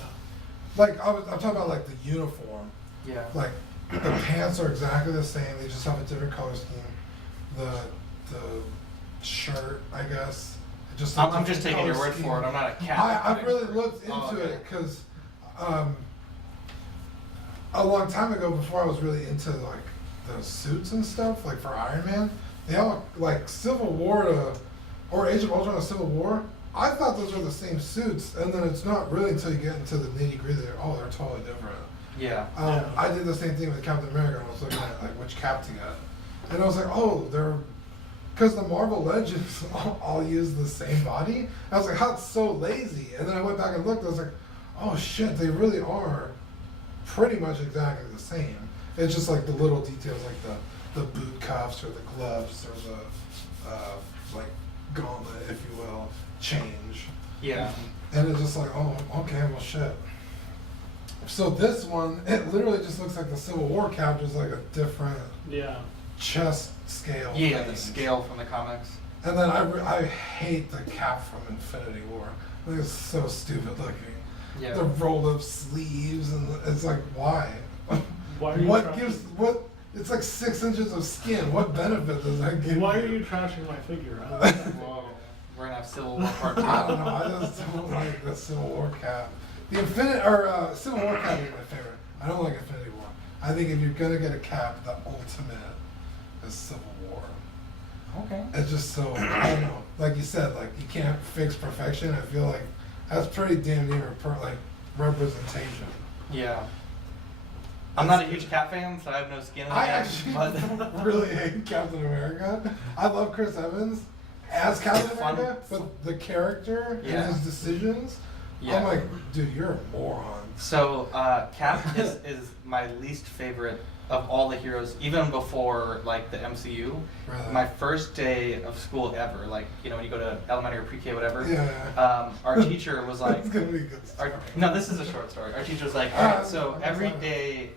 like I'm talking about like the uniform. Yeah. Like the pants are exactly the same. They just have a different color scheme. The shirt, I guess. It just a I'm just different taking your color word scheme. for it. I'm not a cat. I've really looked into Oh, okay. it because a long time ago, before I was really into like the suits and stuff, like for Iron Man, they all like Civil War to or Age of Ultron to Civil War. I thought those were the same suits, and then it's not really until you get into the nitty gritty. They're totally different. Yeah. Yeah. I did the same thing with Captain America when I was looking at like which cap to get, and I was like, oh, they're because the Marvel Legends all use the same body. I was like, that's so lazy. And then I went back and looked. I was like, oh shit, they really are pretty much exactly the same. It's just like the little details, like the boot cuffs or the gloves or the like gauntlet, if you will, change. Yeah. And it's just like, oh, okay, well, shit. So this one, it literally just looks like the Civil War cap, just like a different Yeah. chest scale. Yeah, the range. scale from the comics. And then I hate the cap from Infinity War. I think it's so stupid looking. Yeah. The rolled up sleeves, and it's like, why? Why are you What trying- gives, what, it's like 6 inches of skin. What benefit does that give Why are you? you trashing my figure? I don't understand. Whoa. We're gonna have Civil War Part 2. I don't know. I just don't like the Civil War cap. The Civil War cap is my favorite. I don't like Infinity War. I think if you're gonna get a cap, the ultimate is Civil War. Okay. It's just so I don't know. Like you said, like you can't fix perfection. I feel like that's pretty damn near like representation. Yeah. I'm not a huge Cap fan, so I have no skin in the I game. actually But really hate Captain America. I love Chris Evans as Captain Fun. America, but the character Yeah. and his decisions, Yeah. I'm like, dude, you're a moron. so Cap is my least favorite of all the heroes, even before like the MCU. Really? My first day of school ever, like when you go to elementary or pre-K, whatever. Yeah. Our teacher was like, it's gonna be a good story. no, this is a short story. Our teacher was like, all right, so every day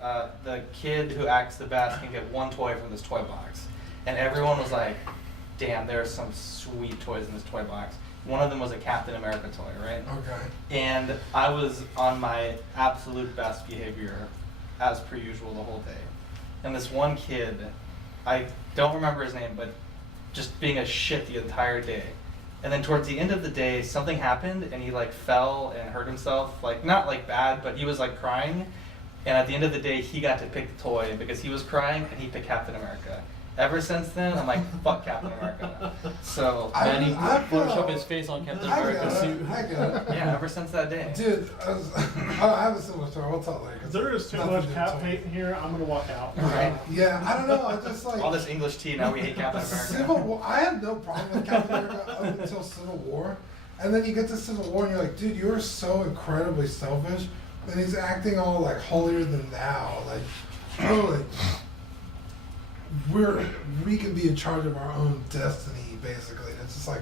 the kid who acts the best can get one toy from this toy box, and everyone was like, damn, there's some sweet toys in this toy box. One of them was a Captain America toy, right? Okay. And I was on my absolute best behavior, as per usual, the whole day. And this one kid, I don't remember his name, but just being a shit the entire day. And then towards the end of the day, something happened, and he like fell and hurt himself. Like not like bad, but he was like crying. And at the end of the day, he got to pick the toy because he was crying, and he picked Captain America. Ever since then, I'm like, fuck Captain America. So And he I feel- photoshopped his face on Captain I America's get suit. it. I get it. yeah, ever since that day. Dude, I have a similar story. We'll tell it later. 'cause There is too nothing much to do Cap with hate in here. I'm gonna walk out. Right. Yeah, I don't know. I just like All this English tea, now we hate Captain Civil America. War. I had no problem with Captain America up until Civil War, and then you get to Civil War and you're like, dude, you're so incredibly selfish, and he's acting all like holier than thou, like, oh, like we can be in charge of our own destiny, basically. And it's just like,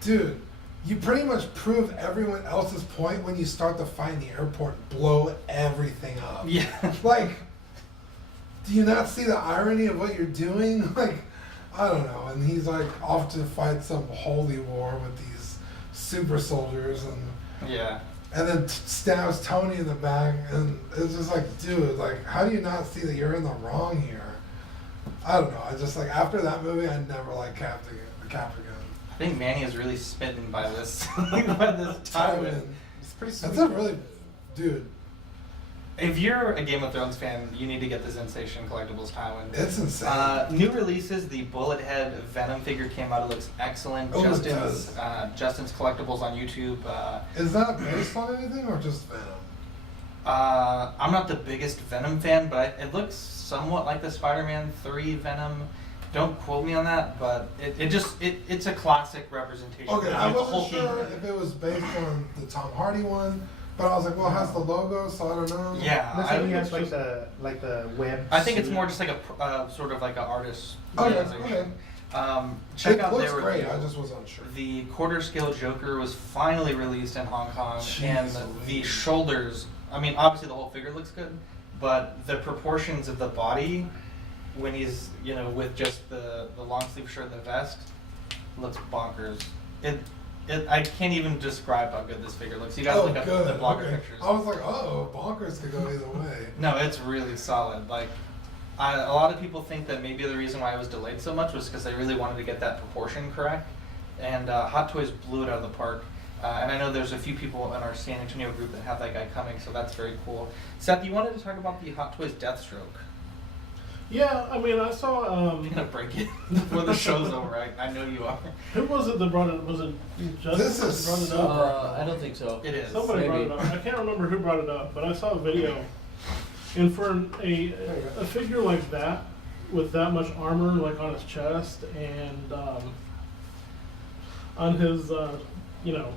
dude, you pretty much prove everyone else's point when you start the fight in the airport, blow everything up. Yeah. Like, do you not see the irony of what you're doing? Like, I don't know. And he's like off to fight some holy war with these super soldiers, Yeah. and then stabs Tony in the back, and it's just like, dude, like, how do you not see that you're in the wrong here? I don't know. I just like after that movie, I never liked Cap again. I think Manny is really smitten by this by this time. It's pretty sweet. That's a really, dude. If you're a Game of Thrones fan, you need to get the Sensation Collectibles Tywin. It's insane. New releases, the Bullet Head Venom figure came out. It looks excellent. Oh, it Justin's Justin's Collectibles on YouTube. Is that based on anything or just Venom? I'm not the biggest Venom fan, but it looks somewhat like the Spider-Man 3 Venom. Don't quote me on that, but it's a classic representation. Okay, mean, I the wasn't whole sure thing- if it was based on the Tom Hardy one, but I was like, well, it has the logo, so I don't know. Yeah, Looks like he I- has like the web. I think it's suit. more just like a sort of like an artist. Okay, realization. okay. Check It out looks their great. review. I just was unsure. The quarter scale Joker was finally released in Hong Kong, and Jeez the Louise. shoulders. I mean, obviously the whole figure looks good, but the proportions of the body when he's, you know, with just the long sleeve shirt and the vest, looks bonkers. I can't even describe how good this figure looks. You gotta look up the blogger pictures. I was like, oh, bonkers could go either way. No, it's really solid. Like, a lot of people think that maybe the reason why it was delayed so much was because they really wanted to get that proportion correct. And Hot Toys blew it out of the park. And I know there's a few people in our San Antonio group that have that guy coming, so that's very cool. Seth, you wanted to talk about the Hot Toys Deathstroke. Yeah, I mean, I saw. I'm gonna break it before the show's over. I know you are. Who was it that brought it? Was it Justin This is that brought it so up? I don't think so. It is. Somebody Maybe. brought it up. I can't remember who brought it up, but I saw a video. And for a figure like that, with that much armor, like on his chest and on his, you know,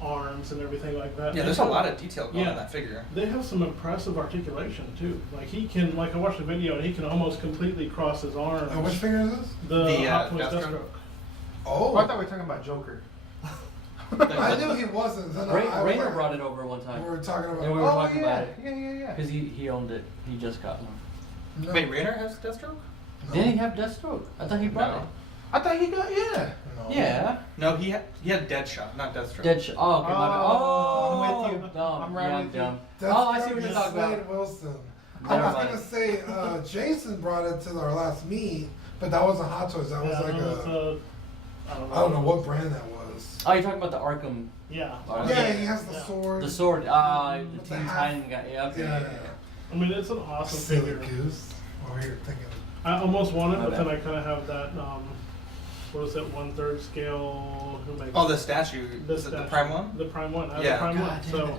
arms and everything like that. Yeah, there's a lot of detail going on that figure. They have some impressive articulation too. Like he can, like I watched the video, and he can almost completely cross his arms. Which figure is this? The Hot Toys Deathstroke? Deathstroke. Oh, I thought we were talking about Joker. I knew he wasn't. Then Rainer brought it over one time. We were talking about. And we were talking about it. Yeah. Because he owned it. He just got one. No. Wait, Rainer has Deathstroke? No. Didn't he have Deathstroke? I thought he brought No. it. I thought he got No. Yeah. No, he had Deadshot, not Deathstroke. Deadshot. Oh, okay, my bad. Oh, I'm with you. Dumb. I'm right yeah, with you. dumb. That's Oh, I see what you're Slade talking about. Wilson. I Never was mind. gonna say Jason brought it to our last meet, but that wasn't Hot Toys. That was like a I don't know what brand that was. Oh, you're talking about the Arkham. Yeah. Oh, Yeah, he has the Yeah. sword. The sword. The With the Teen half- Titan guy. Yeah, okay. Yeah. I mean, it's an awesome Silly figure. goose. Over here thinking. I almost want it, My but then bad. I kind of have that. What was it? 1/3 scale. Who makes Oh, the statue. the Is it the statue. Prime one? The Prime one. I have Yeah. the Prime God one. damn So it.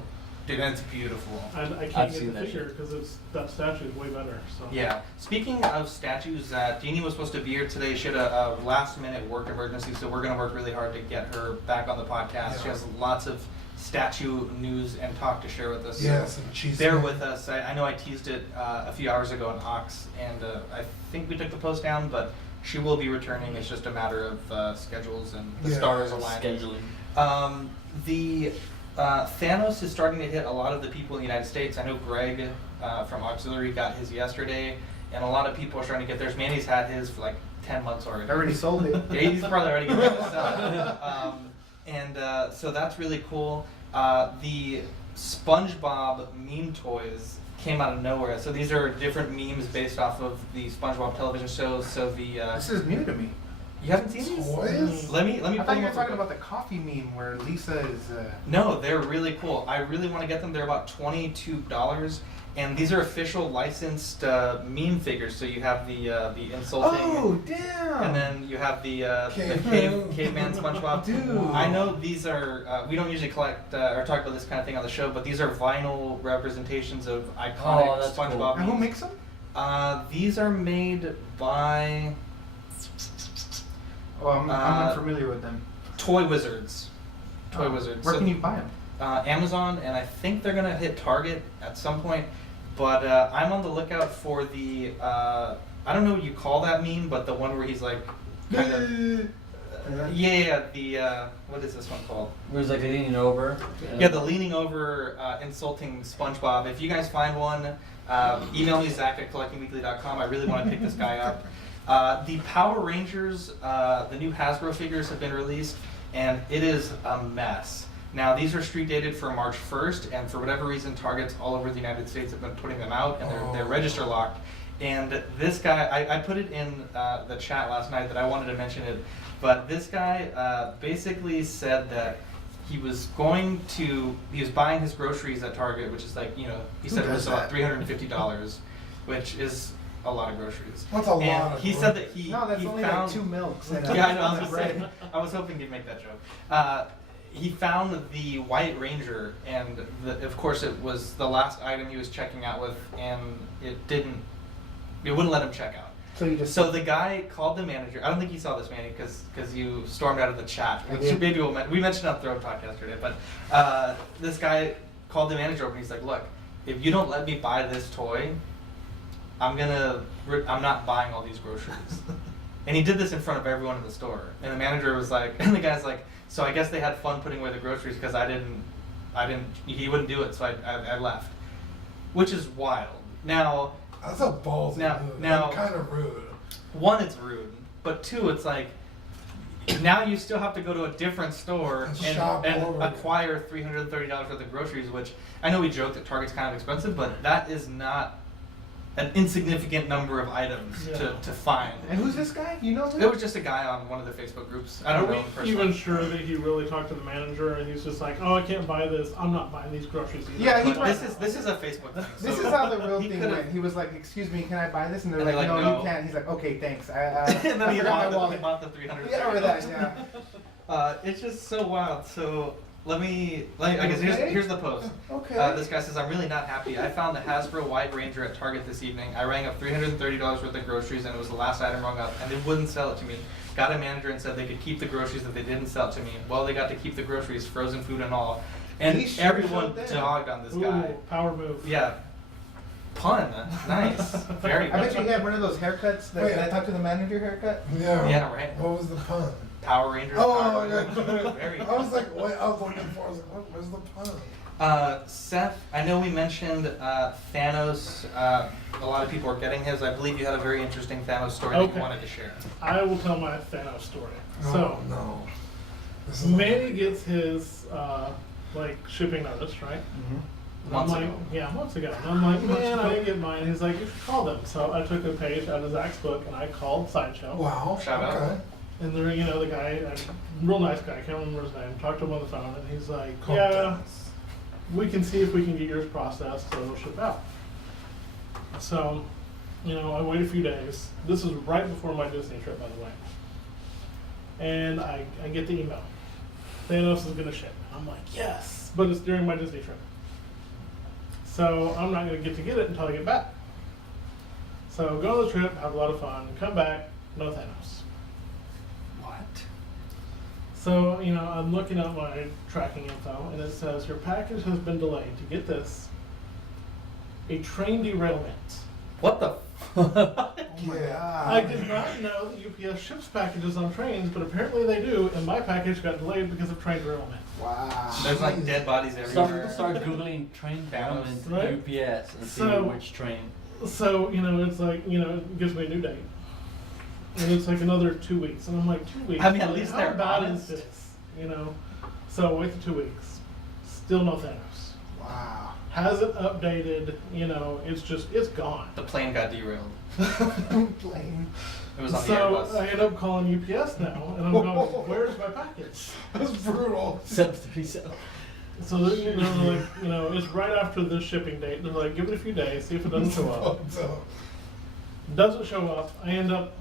Dude, that's beautiful. I can't I've get seen the that figure shit. because that statue is way better. So Yeah. Speaking of statues, Deanie was supposed to be here today. She had a last-minute work emergency, so we're going to work really hard to get her back on the podcast. She Yeah. has lots of statue news and talk to share with us. so Yeah, some cheese. bear with us. I know I teased it a few hours ago on Ox, and I think we took the post down, but she will be returning. It's just a matter of schedules and the Yeah, stars aligning. Scheduling. The Thanos is starting to hit a lot of the people in the United States. I know Greg from Auxiliary got his yesterday, and a lot of people are starting to get theirs. Manny's had his for like 10 months already. I already sold it. Yeah, he's probably already going to sell it. So that's really cool. The SpongeBob meme toys came out of nowhere. So these are different memes based off of the SpongeBob television shows. So This is new to me. you haven't seen these? Toys? Let me I pull thought you them were up talking real about quick. the coffee meme where Lisa is. No, they're really cool. I really want to get them. They're about $22, and these are official licensed meme figures. So you have the insulting. Oh damn! And then you have the caveman SpongeBob. Dude. I know these are, we don't usually collect or talk about this kind of thing on the show, but these are vinyl representations of iconic Oh, that's SpongeBob. cool. And who memes. makes them? These are made by Oh, I'm Uh, unfamiliar with them. Toy Wizards. Toy Oh, Wizards. Where So, can you buy them? Amazon, and I think they're going to hit Target at some point. But I'm on the lookout for the, I don't know what you call that meme, but the one where he's like, kind of. What is this one called? Where he's like leaning over. Yeah, the leaning over, insulting SpongeBob. If you guys find one, email me, Zach@collectingweekly.com. I really want to pick this guy up. The Power Rangers, the new Hasbro figures have been released, and it is a mess. Now, these are street dated for March 1st, and for whatever reason, Targets all over the United States have been putting them out, and they're register locked. And this guy, I put it in the chat last night that I wanted to mention it, but this guy basically said that he was buying his groceries at Target, which is like, he said it was about $350, which is a lot of groceries. That's a lot And of he said that he No, that's he only found, like 2 milks. And yeah, I know. I was, and gonna say, I was hoping you'd make that joke. He found the White Ranger, and of course it was the last item he was checking out with, and it wouldn't let him check out. So you just. So the guy called the manager. I don't think you saw this, Manny, because you stormed out of the chat. I Which did. maybe we mentioned on Throw Talk yesterday, but this guy called the manager over and he's like, "Look, if you don't let me buy this toy, I'm not buying all these groceries." And he did this in front of everyone in the store. And the manager was like, and the guy's like, "So I guess they had fun putting away the groceries because he wouldn't do it, so I left," which is wild. Now, That's a ballsy move. Now, Kind of rude. one, it's rude, but two, it's like now you still have to go to a different store And shop and over. acquire $330 worth of groceries, which I know we joke that Target's kind of expensive, but that is not an insignificant number of items Yeah. to find. And who's this guy? You know him? It was just a guy on one of the Facebook groups. I don't know him Are we personally. even sure that he really talked to the manager and he's just like, oh, I can't buy this. I'm not buying these groceries either. Yeah, he But this is a Facebook thing. This so is how the real he thing could've- went. He was like, "Excuse me, can I buy this?" And they're And like, they're like, "No, "No." you can't." He's like, "Okay, thanks." and then I he forgot my bought wallet. the $300. Yeah, or that. Yeah. It's just so wild. So I guess Okay. here's the post. Okay. This guy says, I'm really not happy. I found the Hasbro White Ranger at Target this evening. I rang up $330 worth of groceries and it was the last item rung up and they wouldn't sell it to me. Got a manager and said they could keep the groceries that they didn't sell to me. Well, they got to keep the groceries, frozen food and all. And He sure everyone showed them. dogged on this Ooh, guy. power move. Yeah. Pun. Nice. Very I bet much. you he had one of those haircuts that Wait. I talked to the manager haircut. Yeah. Yeah, right. What was the pun? Power Rangers. Oh, Power okay. Rangers. Very I was like, wait, I was looking for. I was like, what? Where's the pun? Seth, I know we mentioned Thanos. A lot of people are getting his. I believe you had a very interesting Thanos story that Okay. you wanted to share. I will tell my Thanos story. Oh So, no. This is Manny gets his like shipping notice, right? And I'm Months like, ago. yeah, months ago. And I'm like, man, I didn't get mine. He's like, you should call them. So I took a page out of Zach's book and I called Sideshow. Wow. Shout out. Okay. And they're, the guy, real nice guy, I can't remember his name, talked to him on the phone and he's like, Called yeah, Dennis. we can see if we can get yours processed so it'll ship out. So, I wait a few days. This was right before my Disney trip, by the way. And I get the email. Thanos is gonna ship. I'm like, yes, but it's during my Disney trip. So I'm not gonna get it until I get back. So go on the trip, have a lot of fun, come back, no Thanos. What? So, I'm looking at my tracking info and it says your package has been delayed. To get this, a train derailment. What the? Oh my Yeah. god. I did not know that UPS ships packages on trains, but apparently they do, and my package got delayed because of train derailment. Wow. There's like dead bodies everywhere. Start googling train derailment Right. UPS and see So- which train. So, it's like, it gives me a new date. And it's like another 2 weeks. And I'm like, 2 weeks? I mean, at Like, least how they're bad honest. is this? So I wait the 2 weeks. Still no Thanos. Wow. Hasn't updated, it's gone. The plane got derailed. Plane. It was on the So Airbus. I end up calling UPS now, and I'm going, where's my package? That's brutal. 737. So they're like, it's right after the shipping date. They're like, give it a few days, see if it doesn't show up. Doesn't show up. I end up,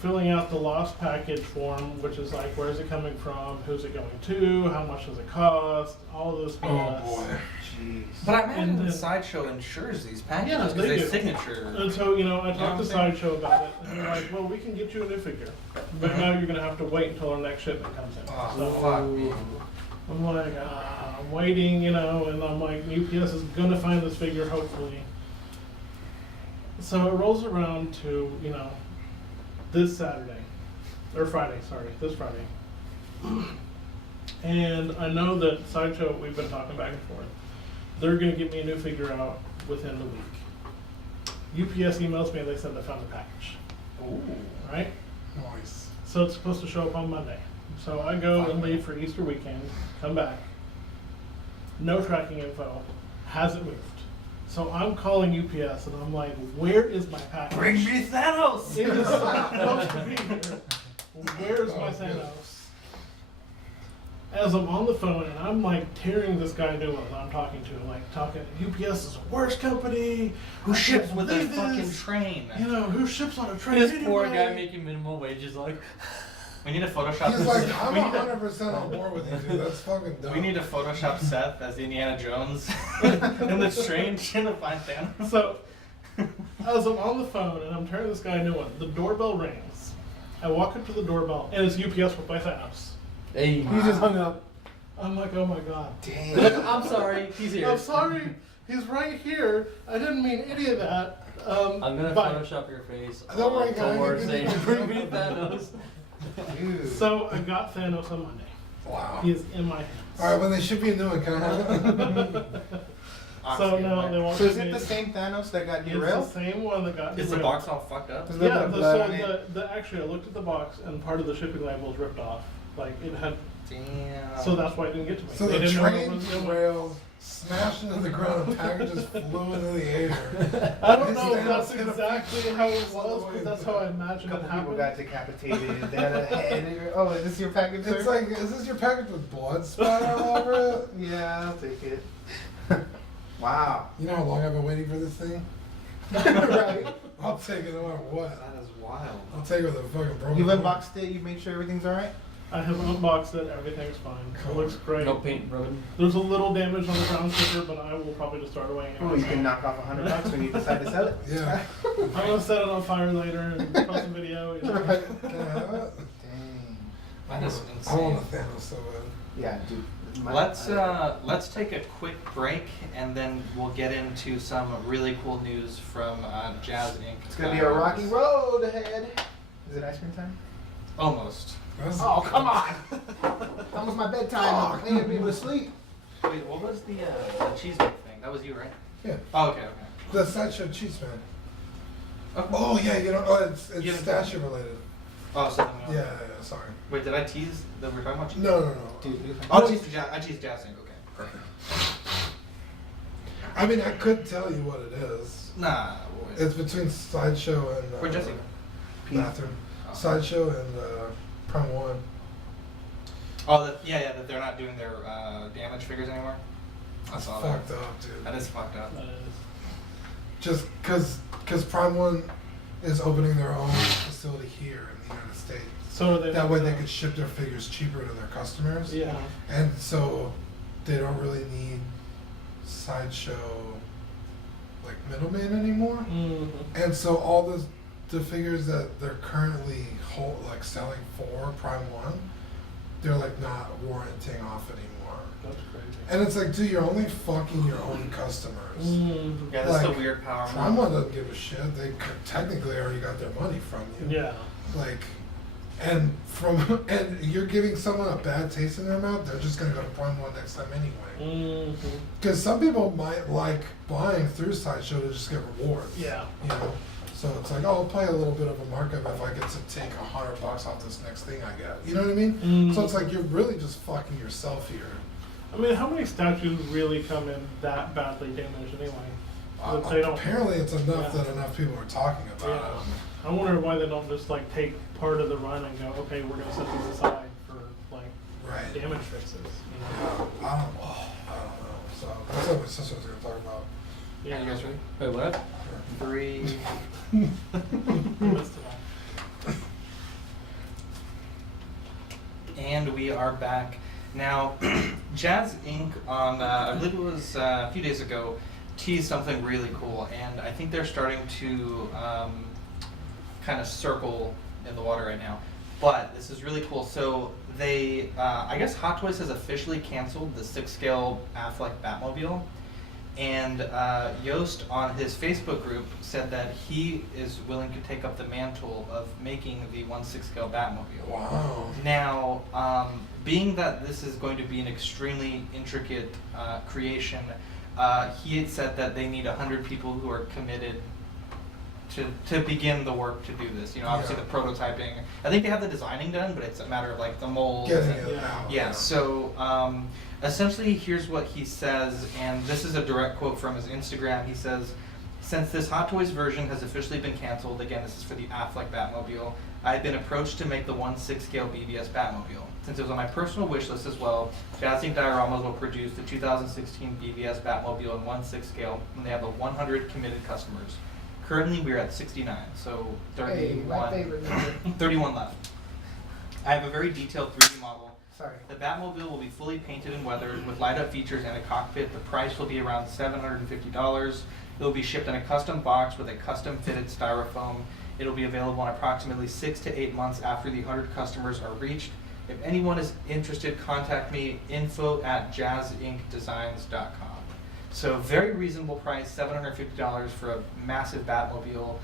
filling out the lost package form, which is like, where's it coming from? Who's it going to? How much does it cost? All of this Oh BS. boy. Jeez. But I imagine And the then- Sideshow insures these Yeah, packages they because they do. signature. And so, I know what talked I'm to saying? Sideshow about it, and they're like, well, we can get you a new figure, but now you're gonna have to wait until our next shipment comes in. Oh, So fuck me. I'm like, I'm waiting, and I'm like, UPS is gonna find this figure, hopefully. So it rolls around to, this Saturday, or Friday, sorry, this Friday. And I know that Sideshow, we've been talking back and forth, they're gonna get me a new figure out within the week. UPS emails me and they said they found the package, Ooh. right? Nice. So it's supposed to show up on Monday. So I go and leave for Easter weekend, come back. No tracking info, hasn't moved. So I'm calling UPS and I'm like, where is my package? Bring me Thanos! It is supposed to be here. Where's my Thanos? As I'm on the phone and I'm like tearing this guy new one I'm talking to, UPS is the worst company. Who I ships can't with a believe fucking this. train? Who ships on a train This poor anyway? guy making minimum wages, like. We need to Photoshop He's this. like, I'm we, need to, 100% on board with you, dude. That's fucking dumb. we need to Photoshop Seth as Indiana Jones in the train trying to find Thanos. So, as I'm on the phone and I'm turning this guy a new one, the doorbell rings. I walk up to the doorbell and it's UPS with my Thanos. Hey. He just hung up. I'm like, oh my god. Damn. I'm sorry, he's here. I'm sorry, he's right here. I didn't mean any of that. I'm gonna bye. Photoshop your face. Don't worry, guys. Or saying, bring me Thanos. Dude. So I got Thanos on Monday. Wow. He is in my hands. Alright, when they ship you a new one, can I have it? So now they won't. So is give it me- the same Thanos that got It's derailed? the same one that got Is the derailed. box all fucked up? There's a little Yeah, bit of the, blood so on it. the actually I looked at the box and part of the shipping label was ripped off. Like it had, Damn. so that's why it didn't get to me. So They the didn't know it train was the- derailed, smashed into the ground, and packages flew into the air. I don't know if Thanos that's hit a exactly few how it trees on the was, way but that's how I down. A imagine it couple people happened. got decapitated. They had a head. Oh, is this your package, sir? It's like, is this your package with blood splattered all over it? Yeah, I'll take it. Wow. You know how long I've been waiting for this thing? Right. I'll take it no matter what. That is wild. I'll take it with a fucking broken. You've arm. unboxed it. You've made sure everything's all right. I have unboxed it. Everything's fine. It looks great. No paint broken. There's a little damage on the ground sticker, but I will probably just start away. Oh, you can knock off $100 when you decide to sell it. Yeah. I'm gonna set it on fire later and post a video. You know. Right. Can I have it? Dang. That is I want insane. a Thanos so bad. Yeah, dude. Let's take a quick break and then we'll get into some really cool news from Jazz Inc. It's gonna be a rocky road ahead. Is it ice cream time? Almost. That's- Oh, come on! Almost my bedtime. I ain't gonna be able to sleep. Wait, what was the cheesecake thing? That was you, right? Yeah. Oh, okay, okay. The Sideshow Cheese Man. Okay. Oh yeah, you know, oh, it's You haven't- statue related. Oh, something else. Yeah, sorry. Wait, did I tease that we're talking about? No. Dude, I teased Jazz Inc. Okay. Perfect. I mean, I could tell you what it is. Nah. We'll wait. It's between Sideshow and Where'd Jesse go? Bathroom. Oh. Sideshow and Prime One. Oh, that they're not doing their damage figures anymore. I That's saw fucked that. up, dude. That is fucked up. That is- Just because Prime One is opening their own facility here in the United States. So are they? That way they could ship their figures cheaper to their customers. Yeah. And so they don't really need Sideshow like middleman anymore. Mm-hmm. And so all the figures that they're currently selling for Prime One, they're like not warranting off anymore. That's crazy. And it's like, dude, you're only fucking your own customers. Mm-hmm. Yeah, that's Like, the weird power. Prime One doesn't give a shit. They technically already got their money from you. Yeah. Like, and you're giving someone a bad taste in their mouth. They're just gonna go to Prime One next time anyway. Mm-hmm. Because some people might like buying through Sideshow to just get rewards. Yeah. You know. So it's like, oh, I'll pay a little bit of a markup if I get to take $100 off this next thing I get. You know what I mean? Mm. So it's like you're really just fucking yourself here. I mean, how many statues really come in that badly damaged anyway? That they don't. Apparently, it's enough Yeah. that enough people are talking about Yeah. it. I wonder why they don't just like take part of the run and go, okay, we're gonna set these aside for like Right. damage fixes. You Yeah, know? I don't know. So that's what my sister was gonna talk about. Yeah, you guys ready? Wait, what? 3. You missed it all. And we are back. Now, Jazz Inc. on, I believe it was a few days ago, teased something really cool, and I think they're starting to kind of circle in the water right now. But this is really cool. So they, I guess Hot Toys has officially canceled the 6-scale Affleck Batmobile. And Yost on his Facebook group said that he is willing to take up the mantle of making the 1/6-scale Batmobile. Wow. Now, being that this is going to be an extremely intricate creation, he had said that they need 100 people who are committed to begin the work to do this. You know, obviously Yeah. the prototyping. I think they have the designing done, but it's a matter of like the molds. Getting and- it Yeah. out. yeah, so essentially here's what he says, and this is a direct quote from his Instagram. He says, "Since this Hot Toys version has officially been canceled," again this is for the Affleck Batmobile, "I've been approached to make the 1/6 scale BBS Batmobile. Since it was on my personal wish list as well, Jazz Inc. Dioramas will produce the 2016 BBS Batmobile in 1/6 scale when they have 100 committed customers. Currently we are at 69, so 31 left. I have a very detailed 3D model. Sorry. The Batmobile will be fully painted and weathered with light-up features and a cockpit. The price will be around $750. It will be shipped in a custom box with a custom-fitted styrofoam. It will be available in approximately 6 to 8 months after the 100 customers are reached. If anyone is interested, contact me, info@jazzinkdesigns.com. So very reasonable price, $750 for a massive Batmobile.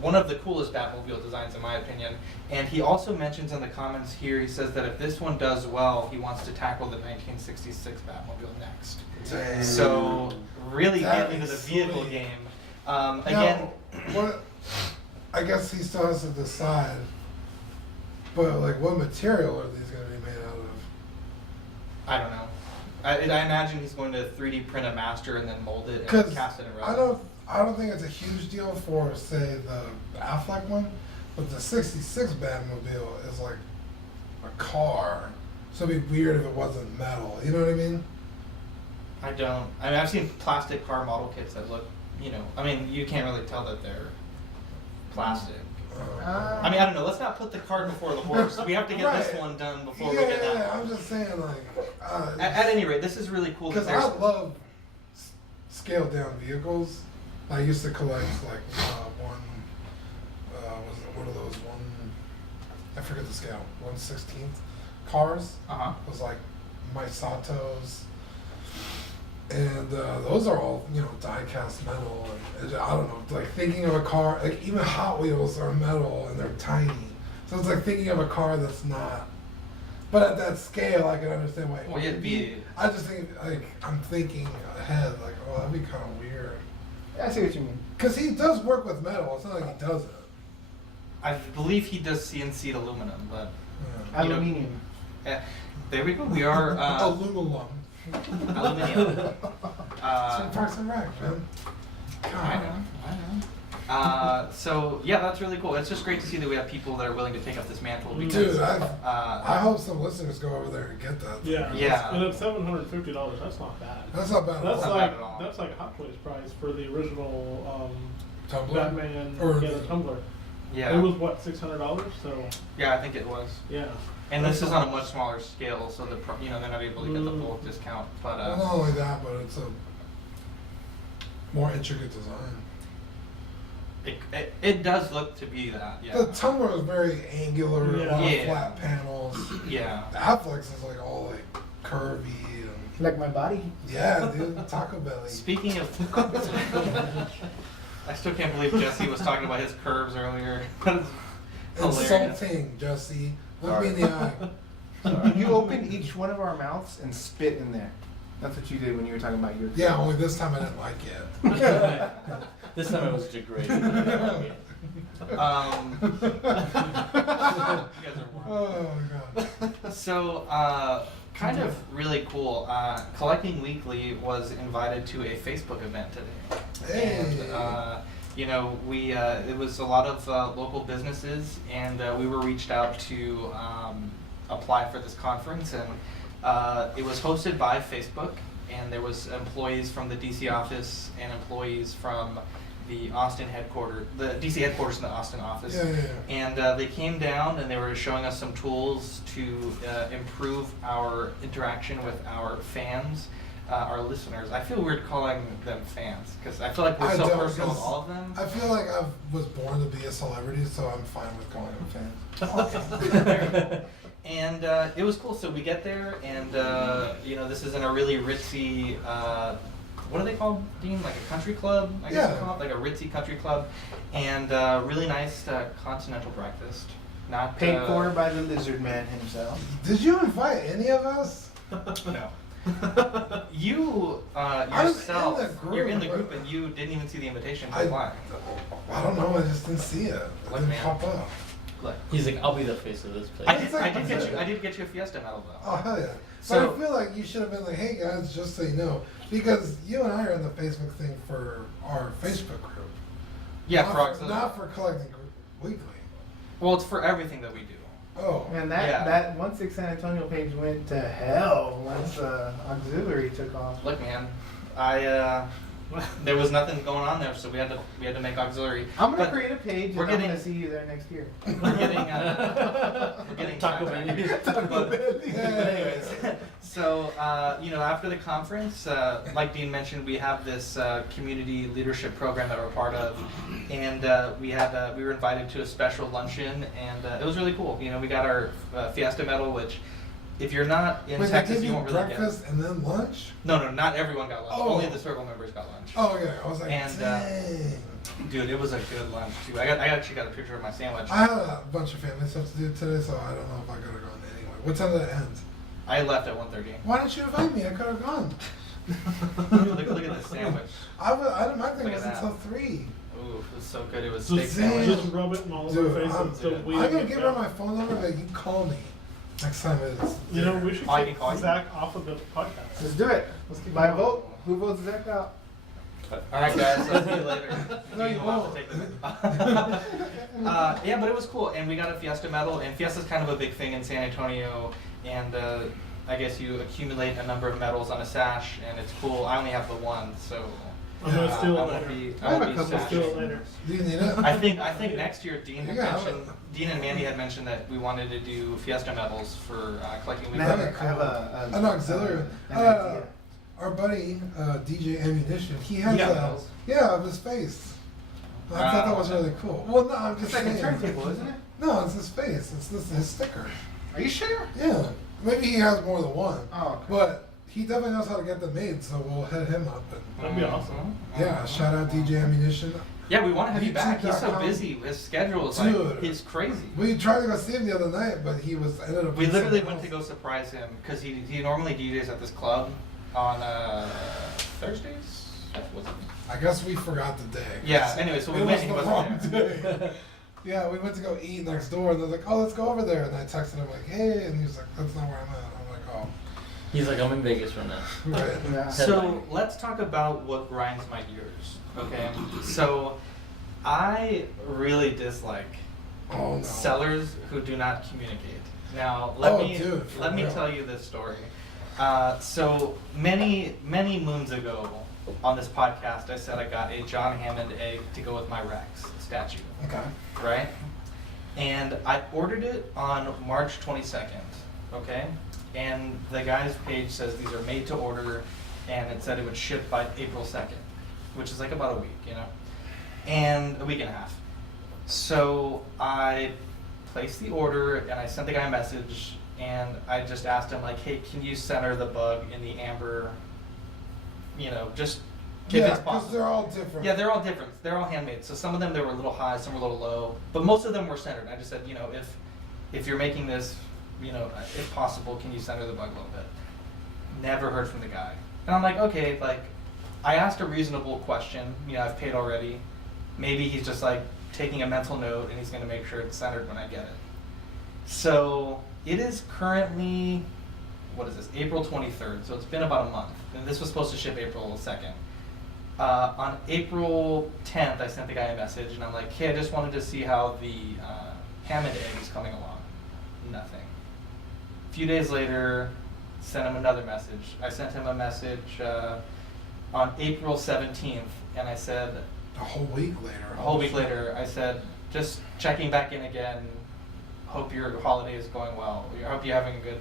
one of the coolest Batmobile designs in my opinion. And he also mentions in the comments here, he says that if this one does well, he wants to tackle the 1966 Batmobile next. Dang. So really That'd get into be the vehicle sweet. game. Now, Again, what? I guess he still has to decide. But like, what material are these going to be made out of? I don't know. I imagine he's going to 3D print a master and then mold it and Because cast it in resin. I don't think it's a huge deal for, say, the Affleck one, but the '66 Batmobile is like a car, so it'd be weird if it wasn't metal. You know what I mean? I don't. I mean, I've seen plastic car model kits that look, I mean, you can't really tell that they're plastic. I mean, I don't know. Let's not put the cart before the horse. We have to get this Right. one done before yeah, we get that I'm one. just saying, like, At any rate, this is really cool. because I love scaled down vehicles. I used to collect like what are those I forget the scale, 1/16 cars. Was like Misatos. And those are all, die-cast metal. And I don't know, like thinking of a car, like even Hot Wheels are metal and they're tiny. So it's like thinking of a car that's not. But at that scale, I can understand why. Well, it'd be. I just think, like, I'm thinking ahead, like, oh, that'd be kind of weird. I see what you mean. Because he does work with metal. It's not like he doesn't. I believe he does CNC'd aluminum, but Yeah. You know- Aluminium. there we go. We are Aluminum. aluminum. It's from Parks and Rec, man. I know. So yeah, that's really cool. It's just great to see that we have people that are willing to take up this mantle because Dude, I hope some listeners go over there and get that. Yeah. Yeah. And it's $750. That's not bad. That's not bad at That's all. not like bad at all. that's like a Hot Toys price for the original Tumblr? Batman Or the the- Tumbler. yeah, It was what, $600? So yeah, I think it was. yeah. And this is on a much smaller scale, so they're not able to get the bulk discount. But Well, not only that, but it's a more intricate design. it does look to be that. Yeah. The Tumblr is very angular, a lot Yeah. of flat panels. Yeah. The Afflex is like all like curvy and Like my body. yeah, dude, Taco Belly. Speaking of, I still can't believe Jesse was talking about his curves earlier. Hilarious. Insulting, Jesse. Look me in the eye. You opened each one of our mouths and spit in there. That's what you did when you were talking about your. Yeah, only this time I didn't like it. This time it was degraded. You guys are wild. Oh my god. So, kind of really cool. Collecting Weekly was invited to a Facebook event today. Hey. And, we it was a lot of local businesses, and we were reached out to apply for this conference, and it was hosted by Facebook, and there was employees from the DC office and employees from the Austin headquarters, the DC headquarters and the Austin office. Yeah. And they came down and they were showing us some tools to improve our interaction with our fans, our listeners. I feel weird calling them fans because I feel like we're I so don't, personal with 'cause all of them. I feel like I was born to be a celebrity, so I'm fine with calling them fans. And it was cool. So we get there, and this is in a really ritzy. What are they called, Dean? Like a country club? I guess Yeah. they call it, like a ritzy country club, and really nice continental breakfast. Not Paid for by the lizard man himself. Did you invite any of us? No. You I was yourself, in the group, you're in the but- group, and you didn't even see the invitation. I- Why? I don't know. I just didn't see it. It Look, didn't man. pop up. Look, He's like, I'll be the face of this place. I It's like- did get you a Fiesta medal though. Oh hell yeah! So- but I feel like you should have been like, "Hey guys, just so you know," because you and I are in the Facebook thing for our Facebook group. Yeah, not for auxiliary. not for collecting weekly. Well, it's for everything that we do. Oh, And Yeah. that 16 San Antonio page went to hell once auxiliary took off. Look, man, there was nothing going on there, so we had to make auxiliary. I'm gonna But create a page and we're I'm getting- gonna see you there next year. We're getting Taco sidetracked. Bell. But anyways, so after the conference, like Dean mentioned, we have this community leadership program that we're part of, and we were invited to a special luncheon, and it was really cool. We got our Fiesta medal, which if you're not in wait, they Texas, give you you won't really breakfast and then lunch? get. No, not everyone got lunch. Oh. Only the circle members got lunch. Oh, okay. I was like, And, dang. Dude, it was a good lunch too. I actually got a picture of my sandwich. I had a bunch of family stuff to do today, so I don't know if I gotta go anyway. What time did it end? I left at 1:30. Why didn't you invite me? I could have gone. look at this sandwich. I didn't mind Look it at that. until 3. Ooh, it was so good. It was Just, steak sandwich. just rub it in all of Dude, our faces. I'm so we gonna don't give get her that. my phone number, but you call me next time it is. You know, we should Oh, I take can call you. Zach off of the podcast. Let's do it. Let's keep By going. vote. Who votes Zach out? Alright guys, I'll see you later. No, you You'll have won't. to take the- yeah, but it was cool, and we got a Fiesta medal, and Fiesta's kind of a big thing in San Antonio, and I guess you accumulate a number of medals on a sash, and it's cool. I only have the one, so I'm gonna steal I it won't later. be, I I have won't a be couple We'll steal it sashing. later. Do you need it? I think next year Dean had Yeah, mentioned, Dean and Mandy had mentioned that we wanted to do Fiesta medals for collecting And I have, weekly. I have a An auxiliary. an idea. Our buddy, DJ Ammunition, he has Yeah, a, medals. yeah, of his face. I thought that was really cool. Well, no, I'm It's just like a saying. turntable, isn't it? No, it's his face. It's his sticker. Are you sure? Yeah. Maybe he has more than one. Oh, okay. But he definitely knows how to get them made, so we'll hit him up. And That'd be awesome. yeah, shout out DJ Ammunition. Yeah, we want to have you back. He's so YouTube.com. busy. His schedule is Dude. like, he's crazy. We tried to go see him the other night, but he was ended up. We doing literally something went to else. go surprise him because he normally DJs at this club on Thursdays. Was it? I guess we forgot the day. Yeah. Anyway, so we It went. was He the wasn't wrong there. day. Yeah, we went to go eat next door, and they're like, "Oh, let's go over there." And I texted him like, "Hey," and he was like, "That's not where I'm at." I'm like, "Oh, He's like, I'm in Vegas right now. right." Yeah. So let's talk about what grinds my gears. Okay. So I really dislike Oh no. sellers who do not communicate. Now, let Oh, me dude, for let me real. tell you this story. So many moons ago on this podcast, I said I got a John Hammond egg to go with my Rex statue, Okay. right? And I ordered it on March 22nd, okay? And the guy's page says these are made to order, and it said it would ship by April 2nd, which is like about a week, you know? And a week and a half. So I placed the order, and I sent the guy a message, and I just asked him, like, hey, can you center the bug in the amber, you know, just if Yeah, it's because possible. they're all different. Yeah, they're all different. They're all handmade. So some of them they were a little high, some were a little low, but most of them were centered. I just said, you know, if you're making this, you know, if possible, can you center the bug a little bit? Never heard from the guy, and I'm like, okay, like, I asked a reasonable question. You know, I've paid already. Maybe he's just like taking a mental note, and he's going to make sure it's centered when I get it. So it is currently, what is this? April 23rd. So it's been about a month, and this was supposed to ship April 2nd. On April 10th, I sent the guy a message, and I'm like, hey, I just wanted to see how the Hammond egg is coming along. Nothing. A few days later, sent him another message. I sent him a message on April 17th, and I said, A whole week later. a whole week later, I said, just checking back in again. Hope your holiday is going well. I hope you're having a good,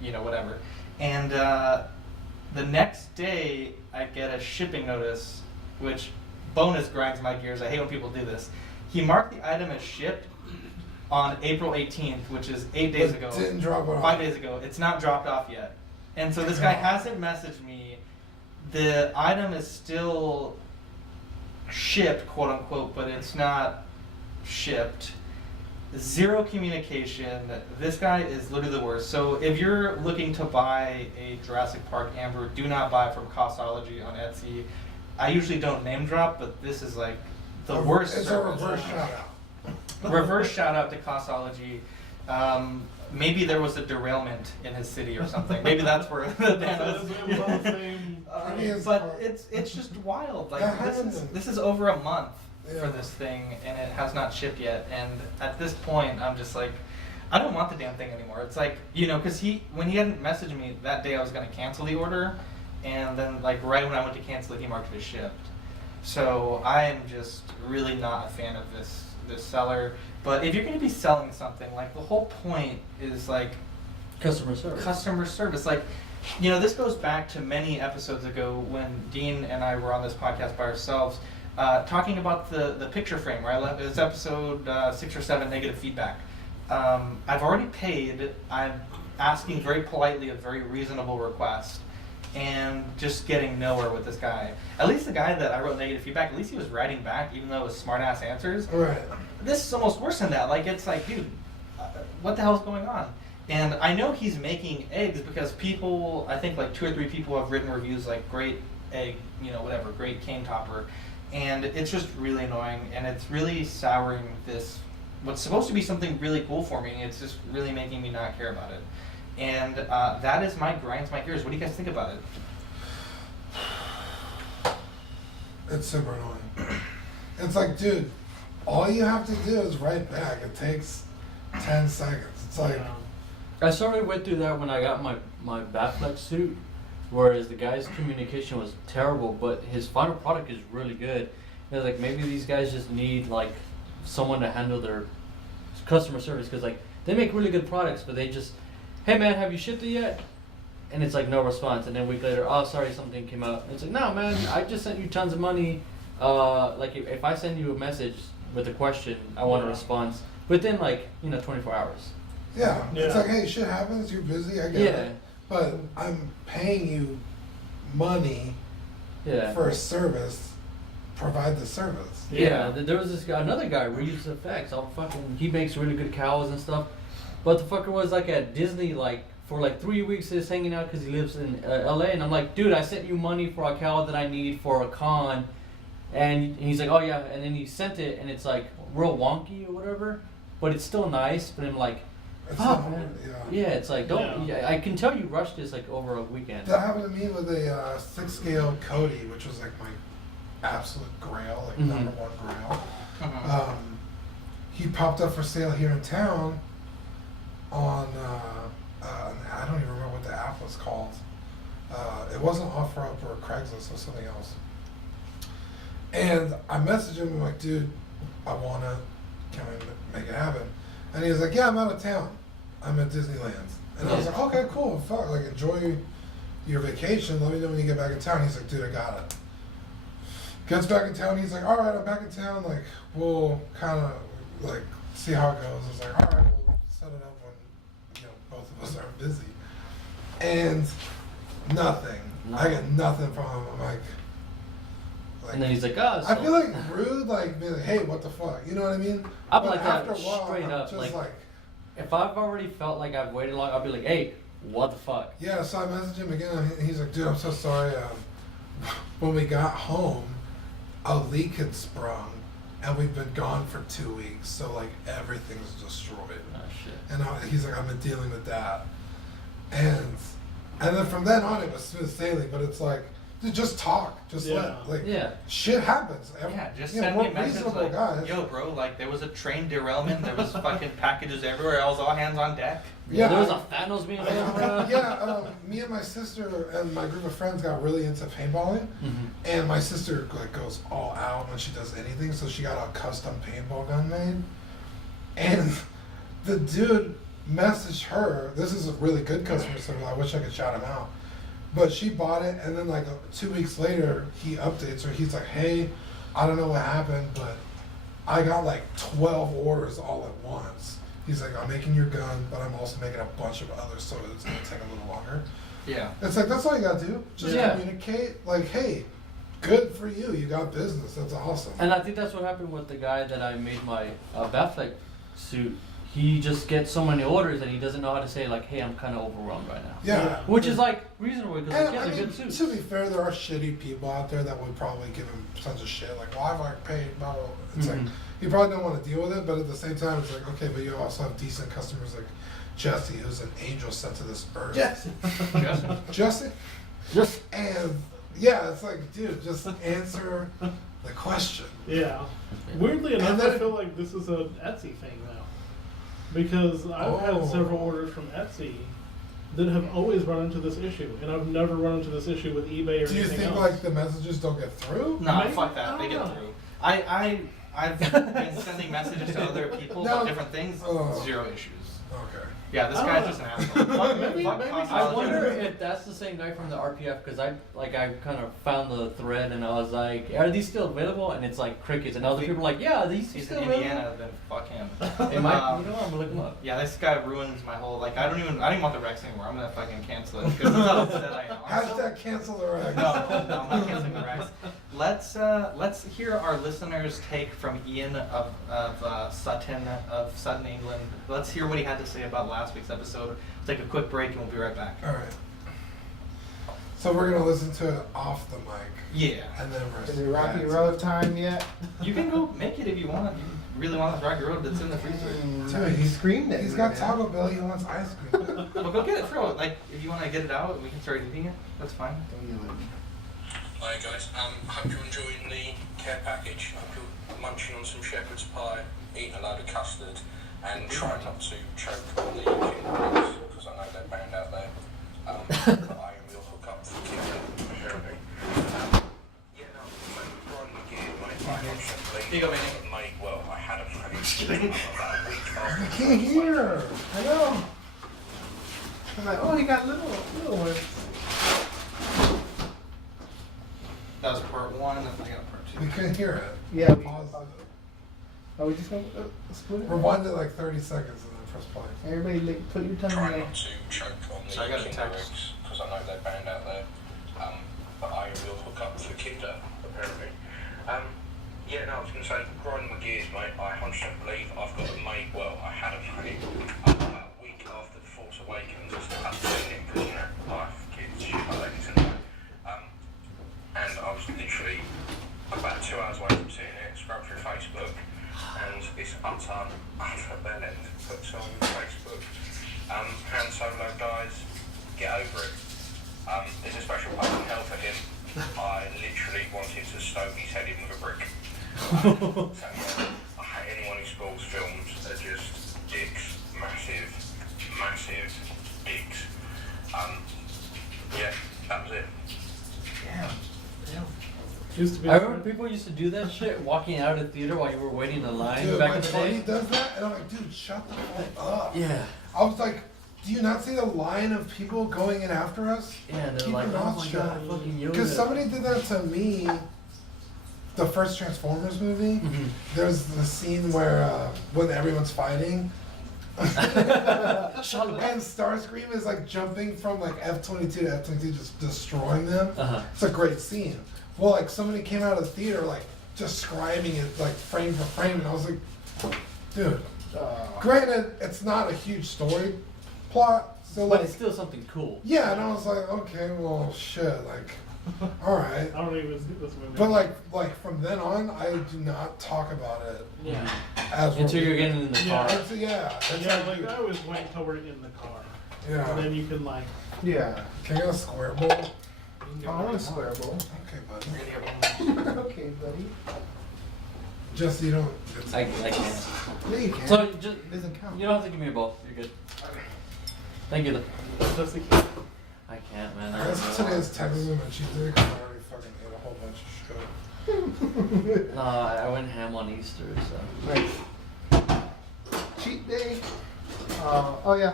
you know, whatever. And the next day, I get a shipping notice, which bonus grinds my gears. I hate when people do this. He marked the item as shipped on April 18th, which is 8 days But ago. didn't drop it off. 5 days ago. It's not dropped off yet. And so this guy hasn't messaged me. The item is still shipped, quote unquote, but it's not shipped. Zero communication. This guy is literally the worst. So if you're looking to buy a Jurassic Park Amber, do not buy from Costology on Etsy. I usually don't name drop, but this is like the worst It's a service. reverse shout out. Reverse shout out to Costology. Maybe there was a derailment in his city or something. Maybe that's where the ban was. It was all the same. But it's just wild. Like That this happened. is over a month Yeah. for this thing, and it has not shipped yet. And at this point, I'm just like, I don't want the damn thing anymore. It's like, you know, because when he hadn't messaged me that day, I was gonna cancel the order, and then like right when I went to cancel it, he marked it as shipped. So I am just really not a fan of this seller. But if you're gonna be selling something, like the whole point is like Customer service. customer service. Like, you know, this goes back to many episodes ago when Dean and I were on this podcast by ourselves, talking about the picture frame, right? It's episode 6 or 7, negative feedback. I've already paid. I'm asking very politely a very reasonable request. and just getting nowhere with this guy. At least the guy that I wrote negative feedback, at least he was writing back, even though it was smart-ass answers. Right. This is almost worse than that. Like, it's like, dude, what the hell's going on? And I know he's making eggs because people, I think like 2 or 3 people have written reviews like, great egg, whatever, great cane topper. And it's just really annoying, and it's really souring this, what's supposed to be something really cool for me. It's just really making me not care about it. And that is my grinds my gears. What do you guys think about it? It's super annoying. It's like, dude, all you have to do is write back. It takes 10 seconds. It's like, I sort of went through that when I got my Batflex suit, whereas the guy's communication was terrible, but his final product is really good. It's like maybe these guys just need like someone to handle their customer service, because like they make really good products, but they just, hey man, have you shipped it yet? And it's like no response, and then a week later, oh sorry, something came out. And it's like, no man, I just sent you tons of money. Like if I send you a message with a question, I want a response within like 24 hours. yeah. It's Yeah. like, hey, shit happens. You're busy. I get Yeah. it. But I'm paying you money Yeah. for a service. Provide the service. Yeah, there was this guy, another guy, Reeves Effects. He makes really good cows and stuff. But the fucker was like at Disney like for like 3 weeks, just hanging out because he lives in LA. And I'm like, dude, I sent you money for a cow that I need for a con. And he's like, oh yeah. And then he sent it, and it's like real wonky or whatever. But it's still nice. But I'm like, It's fuck, not- man. yeah. Yeah, it's like, don't. Yeah. I can tell you rushed this like over a weekend. That happened to me with a 6-scale Cody, which was like my absolute grail, like Mhm. #1 grail. Mhm. He popped up for sale here in town on, I don't even remember what the app was called. It wasn't OfferUp or Craigslist, it was something else. And I messaged him, I'm like, dude, I wanna, can we make it happen? And he was like, yeah, I'm out of town. I'm at Disneyland. And I was like, okay, cool, fuck, like enjoy your vacation. Let me know when you get back in town. He's like, dude, I got it. Gets back in town, he's like, all right, I'm back in town. Like, we'll kind of like see how it goes. I was like, all right, we'll set it up when both of us are busy. And nothing. I get nothing from him. I'm like And then he's like, oh. I feel like rude, like being like, hey, what the fuck? You know what I mean? I'm But like that after a while, straight I'm up, just like- If I've already felt like I've waited long, I'll be like, hey, what the fuck? yeah, so I messaged him again, and he's like, dude, I'm so sorry. When we got home, a leak had sprung, and we've been gone for 2 weeks, so like everything's destroyed. Oh shit. And he's like, I've been dealing with that. And then from then on, it was smooth sailing, but it's like, dude, just talk. Just Yeah. shit happens. Yeah, just you know, send me we're a message reasonable like, guys. yo, bro, like there was a train derailment, there was fucking packages everywhere, I was all hands on deck. Yeah, There was I- a Thanos being filmed. yeah, me and my sister and my group of friends got really into paintballing, and my sister like goes all out when she does anything. So she got a custom paintball gun made, and the dude messaged her. This is a really good customer service. I wish I could shout him out, but she bought it, and then like 2 weeks later, he updates her. He's like, "Hey, I don't know what happened, but I got like 12 orders all at once." He's like, I'm making your gun, but I'm also making a bunch of others, so it's gonna take a little longer. Yeah. It's like, that's all you gotta do. Just Yeah. communicate, like, hey, good for you, you got business, that's awesome. And I think that's what happened with the guy that I made my Batfleck suit. He just gets so many orders and he doesn't know how to say like, hey, I'm kind of overwhelmed right now. Yeah. Which is like reasonable because And like, yeah, I they're mean, good suits. to be fair, there are shitty people out there that would probably give him tons of shit, like, why have I paid, blah, blah, blah. It's like, you probably don't want to deal with it, but at the same time, it's like, okay, but you also have decent customers like Jesse, who's an angel sent to this earth. Jesse? Just And yeah, it's like, dude, just answer the question. Yeah. Weirdly enough, And then- I feel like this is an Etsy thing now. Because I've had Oh. several orders from Etsy that have always run into this issue. And I've never run into this issue with eBay or Do you anything think else. like the messages don't get through? Nah, Maybe- fuck that. I They don't get know. through. I've been sending messages to other people No. about different things. Oh. 0 issues. Okay. Yeah, this guy's just an asshole. Maybe- Fuck maybe- Cosmo. I wonder if that's the same guy from the RPF because I kind of found the thread and I was like, are these still available? And it's like crickets, and other people are like, yeah, these He's still in available. Indiana, then fuck him. It might, Um, you know, what, I'm gonna look them up. Yeah, this guy ruins my whole, like, I don't even want the Rex anymore. I'm gonna fucking cancel it because that's how upset I am. I'm so- Hashtag cancel the Rex. No, I'm not canceling the Rex. Let's hear our listeners' take from Ian of Sutton, England. Let's hear what he had to say about last week's episode. We'll take a quick break and we'll be right back. All right. So we're gonna listen to it off the mic, Yeah. and then we're. Is it Rocky Road time yet? You can go make it if you want. You really want this Rocky Road that's in the freezer. Dude, he screamed at He's me, got man. Taco Bell. He wants ice cream. Well, go get it. Throw it. Like, if you want to get it out, we can start eating it. That's fine. Hi guys, hope you're enjoying the care package. Hope you're munching on some shepherd's pie, eating a load of custard, and trying not to choke on the Kindles, because I know they're banned out there. But I am your hookup for Kindle, apparently. Yeah, no, grinding my gear, mate. I constantly Here you go, Manny. made, well, I had a made about a week I after. can't hear. I know. I'm like, oh, he got little ones. That was part one, and I got part We two. couldn't hear it. Yeah, we Pause it. Oh, we just gonna split it? Rewind it like 30 seconds and then press play. Everybody, put your tongue Try in. not to choke on the So I got a Kinder text. Eggs, because I know they're banned out there. But I will hook up for Kinder, apparently. Yeah, no, I was going to say, grinding my gears, mate. I 100% believe I've got a mate, well, I had a mate, about a week after The Force Awakens. I still haven't seen it, because, you know, life, kids, shit like that, you know. And I was literally about 2 hours away from seeing it, scrolled through Facebook, and this utter bellend puts on Facebook. Han Solo dies, get over it. There's a special part in hell for him. I literally wanted to stoke his head in with a brick. So, yeah, I hate anyone who spoils films. They're just dicks, massive dicks. Yeah, that was it. Used to be. I remember people used to do that shit, walking out of the theater while you were waiting in line Dude, back my in the buddy day. does that, and I'm like, dude, shut the fuck up. Yeah. I was like, do you not see the line of people going in after us? Yeah, they're Keep like, your oh mouth my shut. god, fucking Yoda. Because somebody did that to me. The first Transformers movie. Mhm. There's the scene where when everyone's fighting. Shut up. And Starscream is like jumping from like F-22 to F-22, just destroying them. Uh-huh. It's a great scene. Well, like somebody came out of the theater like describing it like frame for frame, and I was like, dude. Granted, it's not a huge story plot, so But like, it's still something cool. yeah, and I was like, okay, well, shit, like, all right. I don't even see this movie. But like from then on, I do not talk about it Yeah. as Until we're- you're getting in the Yeah. car. It's, yeah, it's Yeah, like, like dude, I always wait until we're in the car, and yeah. then you can like. Yeah. Can I get a square bowl? Okay, I want a square bowl. buddy. We're gonna get one. Okay, buddy. Just you don't. It's, I can't. No, you can't. So just It doesn't count. you don't have to give me a ball. You're good. Thank you. Just the key. I can't, man. I guess today's technically my cheat day because I already fucking ate a whole bunch of shit. No, I went ham on Easter, so. Right. Cheat day. Oh yeah.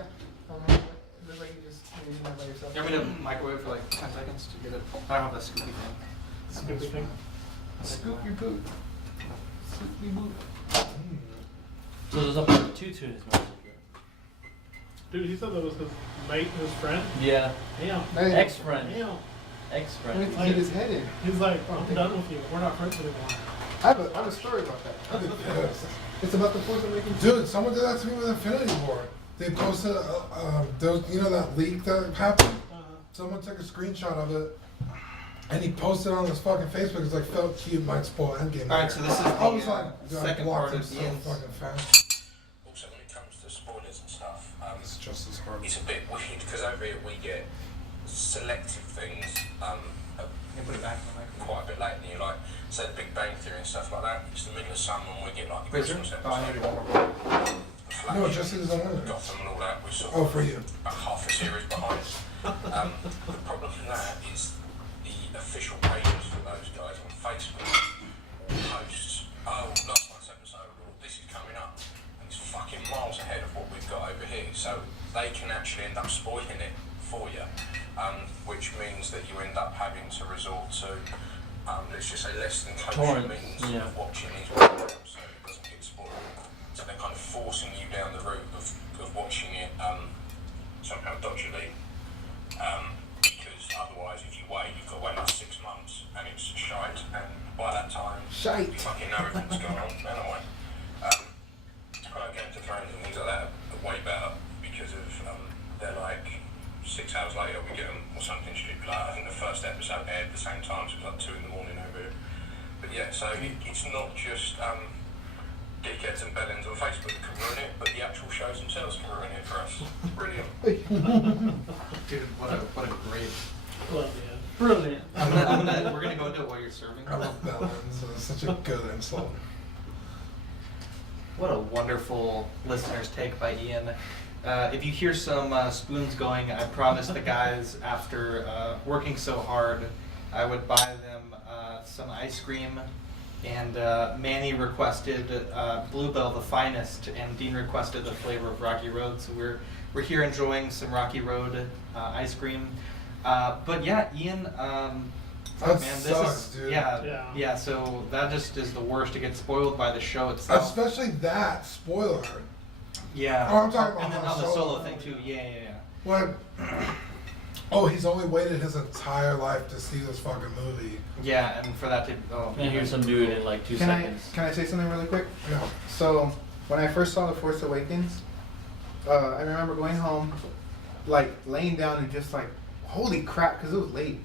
Looks like you just using that by yourself. You want me to microwave for like 10 seconds to get it? I don't have that scoopy thing. Scoopy thing. Scoop your poop. Scoop your poop. So there's a part 2 to his message. Dude, he said that was his mate, his friend. Yeah. Damn. Hey, Ex-friend. Damn. I need Ex-friend. to get his head in. He's like, I'm done with you. We're not friends anymore. I have a story about that. I'd be pissed. It's about the Force Awakens. Dude, someone did that to me with Infinity War. They posted, those, you know that leak that happened? Someone took a screenshot of it, and he posted on his fucking Facebook. It's like, felt cute, might spoil Endgame. Alright, so this is I was the like, dude, I second blocked part him of so Ian's. fucking fast. Also, when it comes to spoilers and stuff, It's just as hard. it's a bit weird because over here we get selective things You can put it back in the microwave. quite a bit later than you like. So the Big Bang Theory and stuff like that. It's the middle of summer and we get like the Wait, sir? Christmas Oh, I need episode. one more. Flash, No, just as on it. Gotham and all that. We're sort Oh, of for you. about half a series behind. The problem with that is the official pages for those guys on Facebook posts, oh, last night's episode, or this is coming up, and it's fucking miles ahead of what we've got over here. So they can actually end up spoiling it for you, which means that you end up having to resort to, let's just say, less than kosher Torrents, means yeah. of watching these programs so it doesn't get spoiled. So they're kind of forcing you down the route of watching it somehow dodgily. Because otherwise, if you wait, you've got to wait like 6 months and it's shite, and by that time, Shite. you fucking know everything's going on anyway. Game to Thrones and things like that are way better because of they're like 6 hours later we get them or something stupid. Like, I think the first episode aired at the same time, so it was like 2 in the morning over here. But yeah, so it's not just dickheads and bellends on Facebook that can ruin it, but the actual shows themselves can ruin it for us. Brilliant. Dude, what a great. Love it. Brilliant. We're gonna go into it while you're serving. I love Bellens. It's such a good insult. What a wonderful listener's take by Ian. If you hear some spoons going, I promised the guys after working so hard, I would buy them some ice cream. And Manny requested Bluebell, the finest, and Dean requested the flavor of Rocky Road. So we're here enjoying some Rocky Road ice cream. But yeah, Ian. That Man, sucks, dude. Yeah. So that just is the worst. To get spoiled by the show itself. Especially that spoiler. Yeah. Oh, I'm talking about and then Han on the Solo. solo thing too. Yeah. What? Oh, he's only waited his entire life to see this fucking movie. Yeah, and for that to And here's some dude in like 2 seconds. Can I say something really quick? Yeah. So when I first saw The Force Awakens, I remember going home, like laying down and just like, holy crap, because it was late.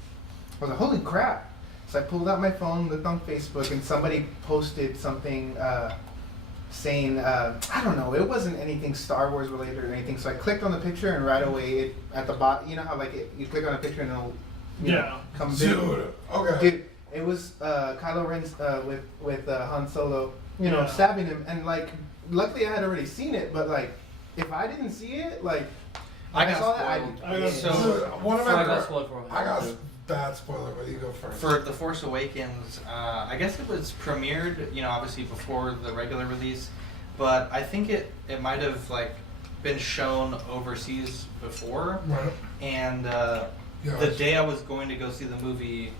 I was like, holy crap. So I pulled out my phone, looked on Facebook, and somebody posted something saying, I don't know, it wasn't anything Star Wars related or anything. So I clicked on the picture, and right away, it, at the bottom, you know how like you click on a picture and it'll come big? Dude. Okay. Dude, it was Kylo Ren's with Han Solo, Yeah. stabbing him, and like, luckily I had already seen it, but like, if I didn't see it, like, I when got saw that, spoiled. I got So Dude, one of I my got spoiled for him. I got bad spoiler, but you go first. for The Force Awakens, I guess it was premiered, obviously before the regular release, but I think it might have like been shown overseas before. Right. And Yeah, the day I was going to go see the movie,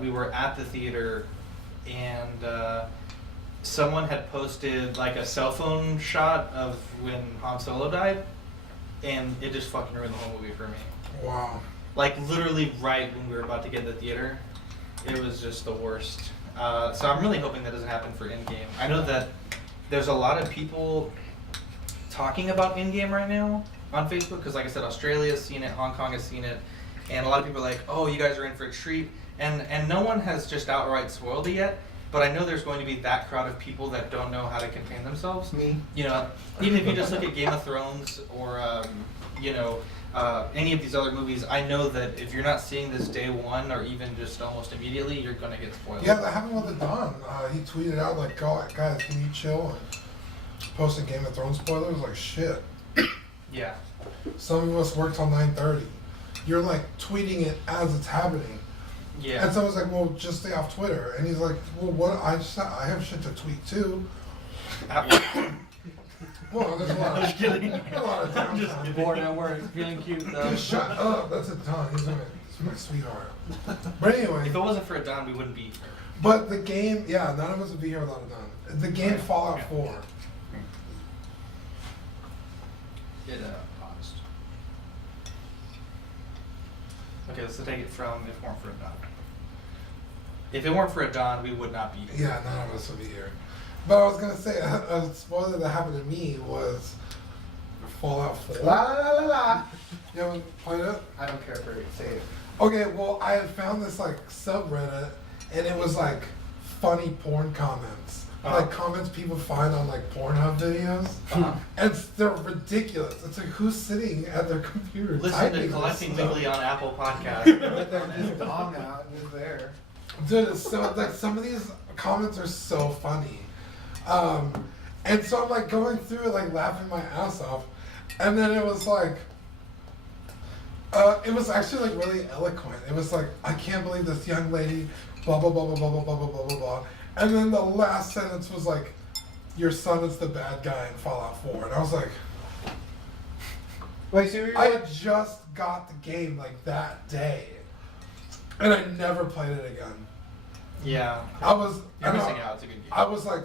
we were at the theater, and someone had posted like a cell phone shot of when Han Solo died, and it just fucking ruined the whole movie for me. Wow. Like literally right when we were about to get in the theater, it was just the worst. So I'm really hoping that doesn't happen for Endgame. I know that there's a lot of people talking about Endgame right now on Facebook because, like I said, Australia has seen it, Hong Kong has seen it, and a lot of people are like, "Oh, you guys are in for a treat," and no one has just outright spoiled it yet. But I know there's going to be that crowd of people that don't know how to contain themselves. Me. Even if you just look at Game of Thrones or any of these other movies, I know that if you're not seeing this day one or even just almost immediately, you're gonna get spoiled. Yeah, that happened with the Don. He tweeted out like, "God, guys, can you chill?" And posted Game of Thrones spoilers. Like, shit. Yeah. Some of us work till 9:30. You're like tweeting it as it's happening. Yeah. And someone's like, "Well, just stay off Twitter." And he's like, "Well, what? I have shit to tweet too." Well, there's a lot of, Just kidding. a lot of downtime. Bored at work, feeling cute though. Dude, shut up. That's a Don. He's my sweetheart. But anyway. If it wasn't for a Don, we wouldn't be here. But the game, yeah, none of us would be here without a Don. The game Fallout 4. It paused. Okay, let's take it from if it weren't for a Don. If it weren't for a Don, we would not be here. Yeah, none of us would be here. But I was gonna say a spoiler that happened to me was Fallout 4. La la la la la. You haven't played it? I don't care for it. Say it. Okay, well, I had found this like subreddit, and it was like funny porn comments, like comments people find on like Pornhub videos, and they're ridiculous. It's like who's sitting at their computer Listen typing to this Collecting stuff? Wiggly on Apple Podcasts. But they're just gone now. It's there. Dude, it's so like some of these comments are so funny, and so I'm like going through it like laughing my ass off, and then it was like. It was actually like really eloquent. It was like, I can't believe this young lady, blah blah blah blah blah blah blah blah blah blah blah. And then the last sentence was like, your son is the bad guy in Fallout 4. And I was like, Wait, so I just got the game like that day, and I never played it again. Yeah. I was. You're I don't missing know, out. It's a good game. I was like,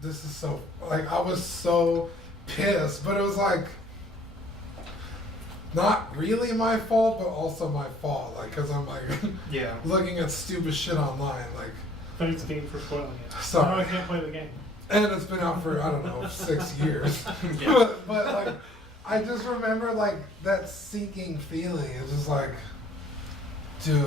this is so. Like, I was so pissed, but it was like. Not really my fault, but also my fault. Like, cause I'm like Yeah. looking at stupid shit online. Like, Thanks, Dean, for spoiling it. Sorry. Now I can't play the game. and it's been out for I don't know 6 years. Yeah. but like, I just remember like that sinking feeling. It's just like, dude.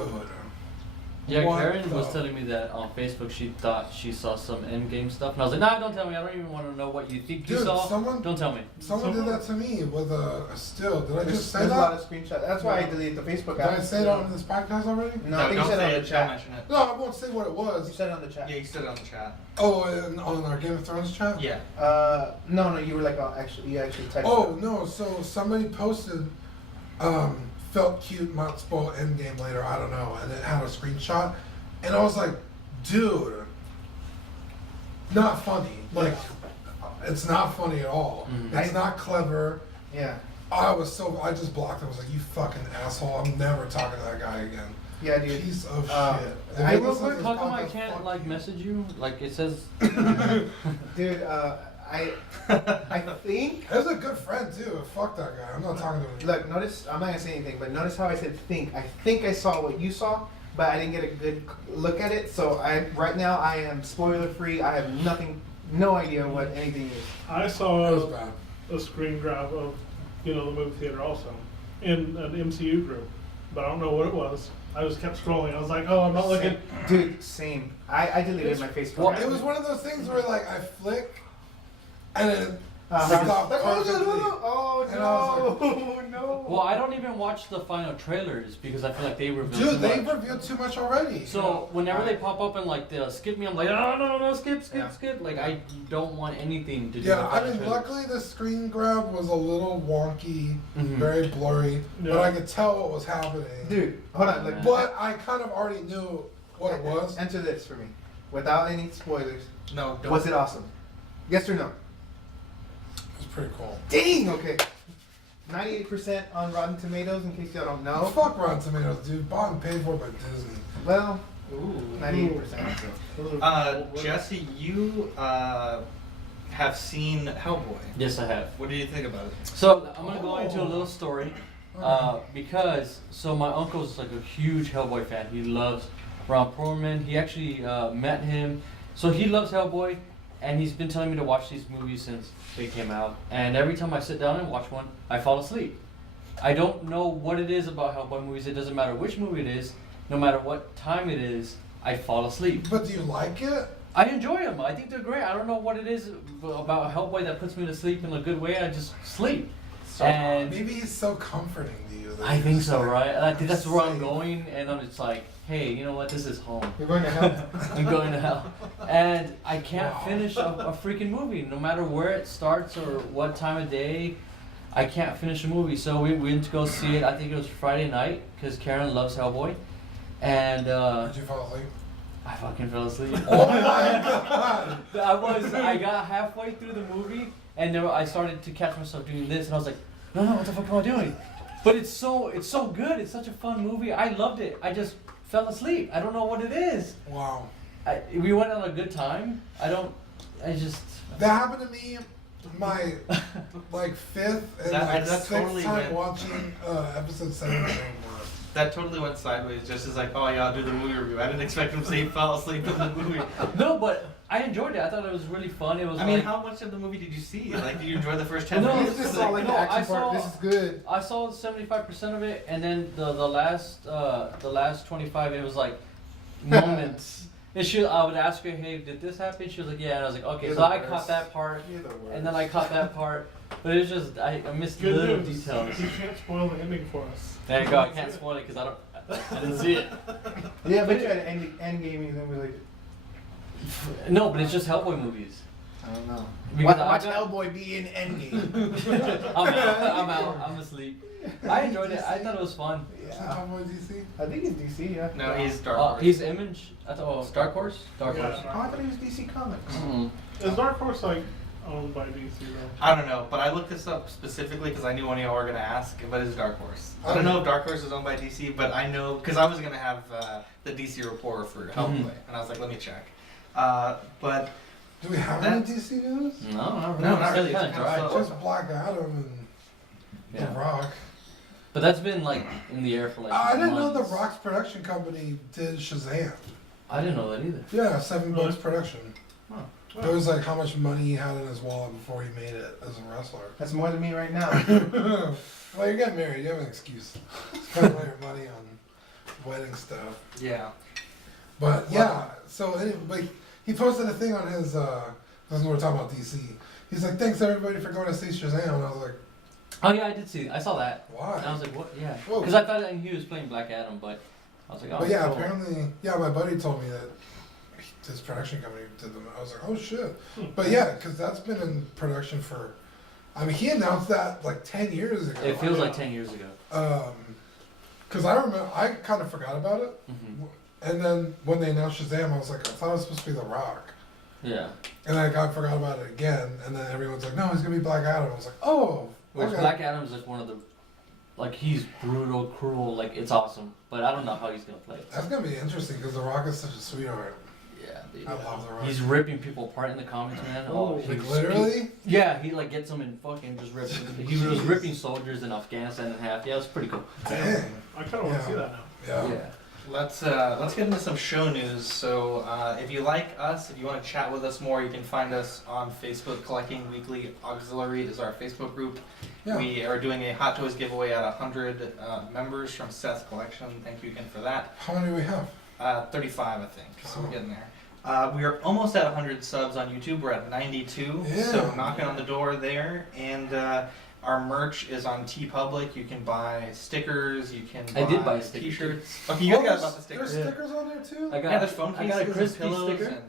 Yeah, what Karen was the- telling me that on Facebook she thought she saw some endgame stuff, and I was like, nah, don't tell me. I don't even want to know what you think you Dude, saw. someone- Don't tell me. Someone did that to me with a still. Did I just say there's a lot that? of screenshots. That's why I deleted the Facebook Did app. I say that on this podcast already? No, I think you don't said it say on it. the Don't chat. mention it. No, I won't say what it You was. said it on the chat. Yeah, you said it on the chat. Oh, on our Game of Thrones chat? Yeah. No, you were like, you actually typed Oh, it. no, so somebody posted, felt cute, not spoil endgame later, I don't know, and it had a screenshot, and I was like, dude, not funny. Like, it's not funny at all. Mhm. It's not clever. Yeah. I just blocked him. I was like, you fucking asshole, I'm never talking to that guy again. Yeah, dude. Piece of Uh, shit. If I- you Real listen to quick, this how come I podcast, can't fuck like you. message you? Like it says. Dude, I think. As a good friend, too. Fuck that guy. I'm not talking to him. Look, notice. I'm not gonna say anything, but notice how I said think. I think I saw what you saw, but I didn't get a good look at it. So right now I am spoiler free. I have no idea what anything is. I saw That was bad. a screen grab of, the movie theater also, in an MCU group, but I don't know what it was. I just kept scrolling. I was like, oh, I'm not looking. Dude, same. I deleted my Facebook. Well, app. It was one of those things where, like, I flick, and then Uh-huh. stopped Like, oh, perfectly. oh And I was no, no. Well, I don't even watch the final trailers because I feel like they reveal Dude, too they much. revealed too much already. So whenever they pop up and like they'll skip me, I'm like, oh no, skip. Yeah. Like I don't want anything to do. Yeah, with I final mean, trailers. luckily the screen grab was a little wonky, Mhm. very blurry, but Yeah. I could tell what was happening. Dude, hold on. Look, But I kind of already knew what it was. Answer this for me, without any spoilers. No, don't. Was it awesome? Yes or no? It was pretty cool. Dang. Okay. 98% on Rotten Tomatoes. In case y'all don't know. Fuck Rotten Tomatoes, dude. Bought and paid for by Disney. Well, Ooh. 98%. So. Jesse, you have seen Hellboy. Yes, I have. What do you think about it? So I'm gonna go into a little story, because my uncle's like a huge Hellboy fan. He loves Ron Perlman. He actually met him, so he loves Hellboy, and he's been telling me to watch these movies since they came out. And every time I sit down and watch one, I fall asleep. I don't know what it is about Hellboy movies. It doesn't matter which movie it is, no matter what time it is, I fall asleep. But do you like it? I enjoy them. I think they're great. I don't know what it is about Hellboy that puts me to sleep in a good way. I just sleep. And Maybe he's so comforting to you. That I you're think just so, like, right? I think that's where I'm safe. going, and I'm just like, hey, you know what? This is home. You're going to hell. I'm going to hell, and I can't Wow. finish a freaking movie, no matter where it starts or what time of day. I can't finish a movie, so we went to go see it. I think it was Friday night because Karen loves Hellboy, and Did you fall asleep? I fucking fell asleep. Oh my god! I got halfway through the movie and then I started to catch myself doing this and I was like, no, what the fuck am I doing? But it's so good. It's such a fun movie. I loved it. I just fell asleep. I don't know what it is. Wow. We went on a good time. That happened to me my like fifth and That sixth totally time went- watching episode 7 of That totally went sideways, just as like, oh yeah, I'll do the movie review. I didn't expect him to say he fell asleep in the movie. No, but I enjoyed it. I thought it was really fun. It was I mean, like, how much of the movie did you see? Like, did you enjoy the first 10 No, minutes? This is Like, all like no, the I action part. saw- This is good. I saw 75% of it, and then the last 25, it was like moments. And I would ask her, hey, did this happen? She was like, yeah. And I was like, okay. You're So the I worst. caught that part, You're the worst. and then I caught that part. But it was just I missed Good little news. details. You can't spoil the ending for us. There you go. I can't spoil it because I didn't see it. Yeah, but you had end gaming and then we're like, No, but it's just Hellboy movies. I don't know. Because Watch I got- Hellboy be in Endgame. I'm out. I'm asleep. I enjoyed it. I thought it was fun. Is that Yeah. Hellboy DC? I think it's DC, yeah. No, he's Dark Horse. He's Image. I thought Dark Horse. Dark Yeah. Horse. Oh, I thought he was DC Comics. Mm. Is Dark Horse like owned by DC though? I don't know, but I looked this up specifically because I knew one of y'all were gonna ask. But it's Dark Horse. I don't know if Dark Horse is owned by DC, but I know because I was gonna have the DC reporter for Hellboy, and I was like, let me check. But Do we have any DC news? No, not really. No, not It's really. kinda It's dry. kinda slow. Just Black Adam and Yeah. The Rock. But that's been like in the air for like. I didn't know The months. Rock's production company did Shazam. I didn't know that either. Yeah, $7 Really? production. It was like how much money he had in his wallet before he made it as a wrestler. That's more than me right now. Well, you're getting married. You have an excuse. Spend all your money on wedding stuff. yeah, But yeah, so anyway, but he posted a thing on his. Because we were talking about DC. He's like, "Thanks everybody for going to see Shazam." And I was like, Oh yeah, I did see. I saw that. "Why?" And I was like, what? Yeah. Whoa. Because I thought he was playing Black Adam, but I was like, oh. But yeah, cool. apparently, yeah, my buddy told me that his production company did them. I was like, "Oh shit!" But yeah, because that's been in production for. I mean, he announced that like 10 years ago. It feels like 10 years ago. Because I remember, I kind of forgot about it. Hmm. And then when they announced Shazam, I was like, I thought it was supposed to be The Rock. Yeah. And I forgot about it again. And then everyone's like, no, he's going to be Black Adam. I was like, oh. Which Okay. Black Adam's like one of the, like he's brutal, cruel, like it's awesome. But I don't know how he's gonna play it. That's going to be interesting because The Rock is such a sweetheart. Yeah, dude. I love The Rock. He's ripping people apart in the comics, man. Oh, he Like was- literally? Yeah, he like gets them and fucking just rips. He was ripping soldiers in Afghanistan in half. Yeah, it's pretty cool. Dang. I kind of want to Yeah. see that now. Yeah. let's get into some show news. So if you like us, if you want to chat with us more, you can find us on Facebook. Collecting Weekly Auxiliary is our Facebook group. Yeah. We are doing a Hot Toys giveaway at 100 members from Seth's collection. Thank you again for that. How many do we have? 35, I think. So we're Oh. getting there. We are almost at 100 subs on YouTube. We're at 92. So Yeah. knocking on the door there. And our merch is on TeePublic. You can buy stickers. You can buy, I did buy stickers, t-shirts. Okay, you Oh, guys there's, about the stickers. there's stickers on there too? I got, Yeah, there's phone I cases got a and crispy pillows sticker. and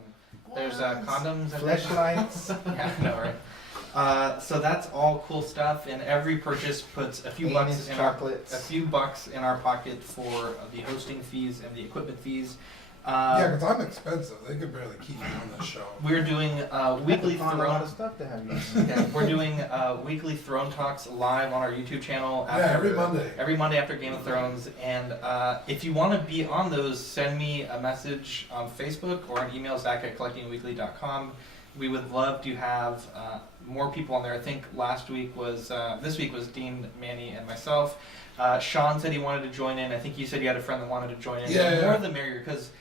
there's What? condoms and Fleshlights. Yeah, I know, right? So that's all cool stuff, and every purchase puts a few bucks Anus in chocolates. our pocket for the hosting fees and the equipment fees. Yeah, because I'm expensive. They could barely keep me on this show. We're doing weekly Found a lot Throne. of stuff to have you. Yeah, we're doing weekly Throne Talks live on our YouTube channel. Yeah, every Monday. Every Monday after Game of Thrones. And if you want to be on those, send me a message on Facebook or an email, zach@collectingweekly.com. We would love to have more people on there. I think this week was Dean, Manny, and myself. Sean said he wanted to join in. I think you said you had a friend that wanted to join in. Yeah, The yeah. more the merrier, because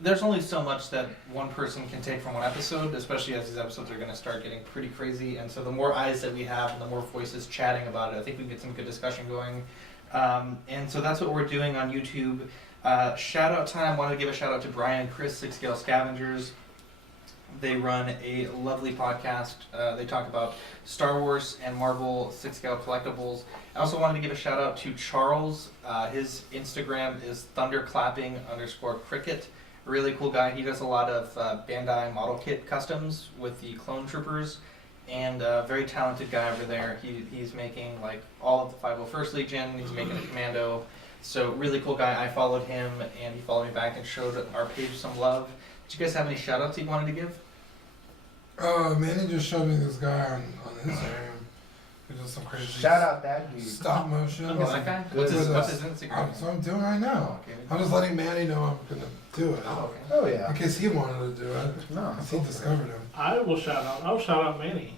there's only so much that one person can take from one episode, especially as these episodes are going to start getting pretty crazy. And so the more eyes that we have and the more voices chatting about it, I think we can get some good discussion going. And so that's what we're doing on YouTube. Shout out time. Wanted to give a shout out to Brian and Chris, Six Scale Scavengers. They run a lovely podcast. They talk about Star Wars and Marvel 6-scale collectibles. I also wanted to give a shout out to Charles. His Instagram is thunderclapping_cricket. Really cool guy. He does a lot of Bandai model kit customs with the Clone Troopers, and very talented guy over there. He's making like all of the 501st Legion. He's making a Commando. So really cool guy. I followed him, and he followed me back and showed our page some love. Did you guys have any shout outs you wanted to give? Manny just showed me this guy on Instagram who does some crazy Shout out that dude. stop motion. Oh, that guy? Good What's stuff. his Instagram? So I'm doing it right now. Okay. I'm just letting Manny know I'm gonna do it. Oh, okay. Oh yeah. In case he wanted to do it. No. Because he discovered him. I'll shout out Manny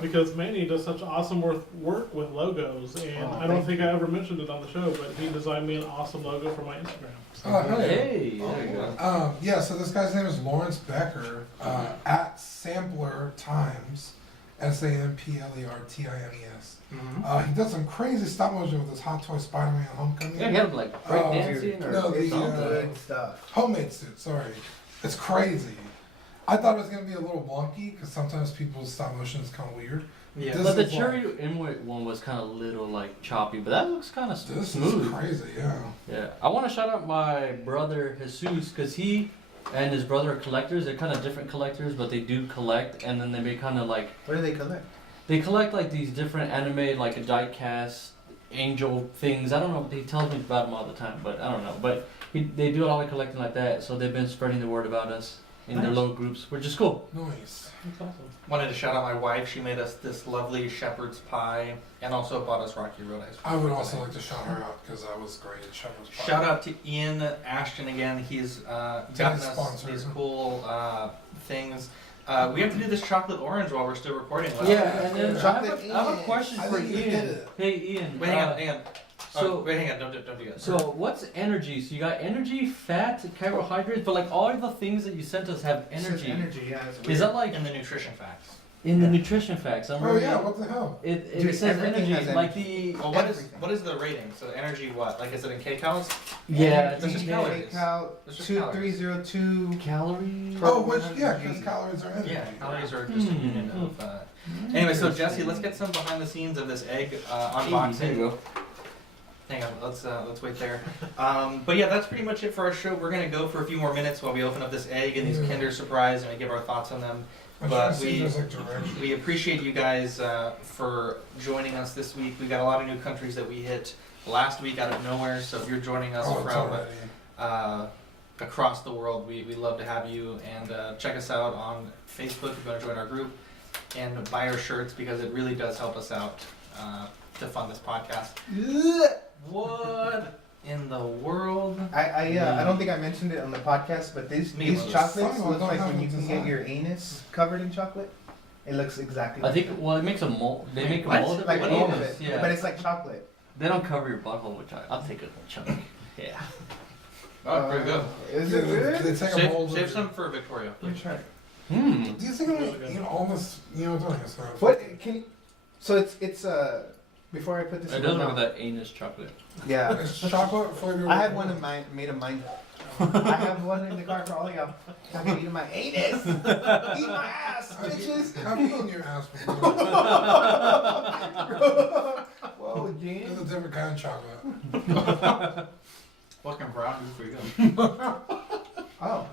because Manny does such awesome work with logos, and Oh, I don't thank think I ever mentioned it on the show, but he designed me an awesome logo for my Instagram. Oh, hell yeah. Hey, there you go. Yeah, so this guy's name is Lawrence Becker, at Sampler Times, SamplerTimes. He does some crazy stop motion with his Hot Toy Spider-Man Homecoming. Yeah, he had him like breakdancing or no, the, It's all something. good stuff. Homemade suit, sorry. It's crazy. I thought it was going to be a little wonky, because sometimes people's stop motion is kind of weird. Yeah. This But the is Cherry Inwit one was kind of little like choppy, but that looks kind of This smooth. is crazy, yeah. Yeah, I want to shout out my brother Jesus because he and his brother are collectors. They're kind of different collectors, but they do collect, and then they make kind of like What do they collect? they collect like these different anime, like a die cast angel things. I don't know. He tells me about them all the time, but I don't know. But they do a lot of collecting like that, so they've been spreading the word about us. in their Nice. little groups, which is cool. Nice. That's awesome. Wanted to shout out my wife. She made us this lovely shepherd's pie and also bought us Rocky Road ice cream. I would also like to shout her out because that was great at Shepherd's Pie. Shout out to Ian Ashton again. He's gotten us sponsor. these cool things. We have to do this chocolate orange while we're still recording. Wow. Yeah, and then Chocolate I have a question I for think you did Ian. it. Hey Ian. Wait, hang on. So wait, hang on. Don't do that. So what's energy? So you got energy, fat, carbohydrates, but like all the things that you sent us have It says energy. energy, yeah. It's Is weird. that like in the nutrition facts. in the Yeah. nutrition facts? I'm Oh really, yeah, what the hell? It Dude, says everything energy, has like energy. the Well, what is the rating? So energy, what? Like, is it in kcals? yeah, That's just the calories. Cal It's just calories. 2302. calories. Oh, which, 100 yeah, G. because calories are energy. Yeah, calories are just a Hmm. unit of. Anyway, so Jesse, let's get some behind the scenes of this egg There unboxing. you go. Hang on, let's wait there. But yeah, that's pretty much it for our show. We're gonna go for a few more minutes while we open up this egg and these Yeah. Kinder Surprise and we give our thoughts on them. I'm But trying to see we- if there's like directions. We appreciate you guys for joining us this week. We got a lot of new countries that we hit last week out of nowhere. So if you're joining us Oh, it's from already. across the world, we love to have you. And check us out on Facebook if you want to join our group and buy our shirts because it really does help us out to fund this podcast. What in the world? I don't think I mentioned it on the podcast, but these Meatloaf. chocolates Some of look them like don't when have you the can get design. your anus covered in chocolate. It looks exactly I like think that. well, it makes a mold. They make a What? mold of Like it. all of Anus, it, Yeah. but it's like chocolate. They don't cover your butthole, which I'll take a chunk. Yeah. Oh, pretty good. Is Yeah, it good? They take a mold Save of- some for Victoria. Let me try it. Hmm. Do you think I'm gonna eat all this? You know, don't it's not. What can? So it's before I put this It in does my look like mouth. that anus chocolate. Yeah. It's chocolate flavored. I have one of mine made of mine. I have one in the car for all of y'all. I'm gonna eat my anus. Eat my ass, bitches. I've eaten your ass before. Whoa, It's a Gene. different kind of chocolate. Fucking brown good for you. Oh,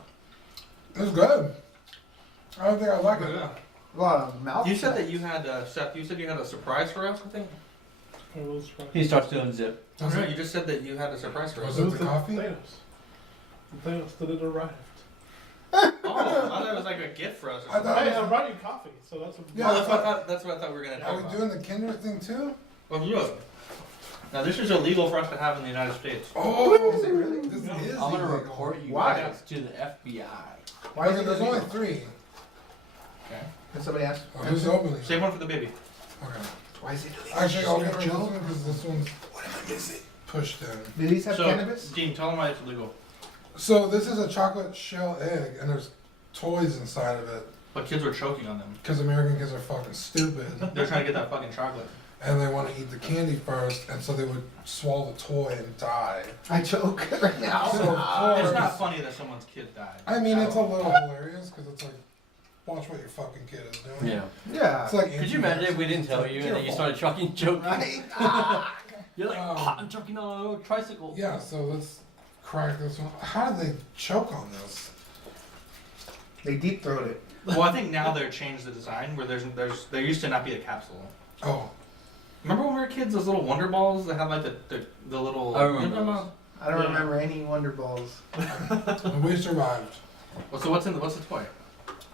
It's good. I don't think I like it. Yeah. a lot of mouth. You said that you had Seth. You said you had a surprise for us. I think. I was trying. He starts to unzip. Was No, it- you just said that you had a surprise for us. Was it the coffee? The Thanos that it arrived. Oh, I thought it was like a gift for us. Or I something. thought- I brought you coffee, so that's what. Yeah, Oh, that's what I thought. That's what I thought we were gonna Are talk we about. doing the Kinder thing too? Oh, look. Now this is illegal for us to have in the United States. Oh, Is it really? This No. is I'm gonna illegal. report you Why? guys to the FBI. Why is Okay, it there's illegal? only 3. Okay. Can somebody ask? Oh, who's opening? Save one for the baby. Okay. Why is it illegal? Actually, I'll get rid of this one because this one's pushed in. Do these have So, cannabis? Dean, tell them why it's illegal. So this is a chocolate shell egg, and there's toys inside of it But kids are choking on them. because American kids are fucking stupid, They're trying to get that fucking chocolate. and they want to eat the candy first, and so they would swallow the toy and die. I choke right now. So, of It's course- not funny that someone's kid died. I mean, it's a little hilarious because it's like, watch what your fucking kid is doing. Yeah. Yeah. It's like. Could you imagine if we didn't tell you and then you started choking, choking? Right? You're like, I'm choking on a tricycle. Yeah. So let's crack this one. How did they choke on this? They deep throat it. Well, I think now they've changed the design where there used to not be a capsule. Oh, Remember when we were kids, those little Wonder Balls that had like the little. I remember You know those. I don't Yeah. remember any Wonder Balls. we survived. Well, so what's the toy?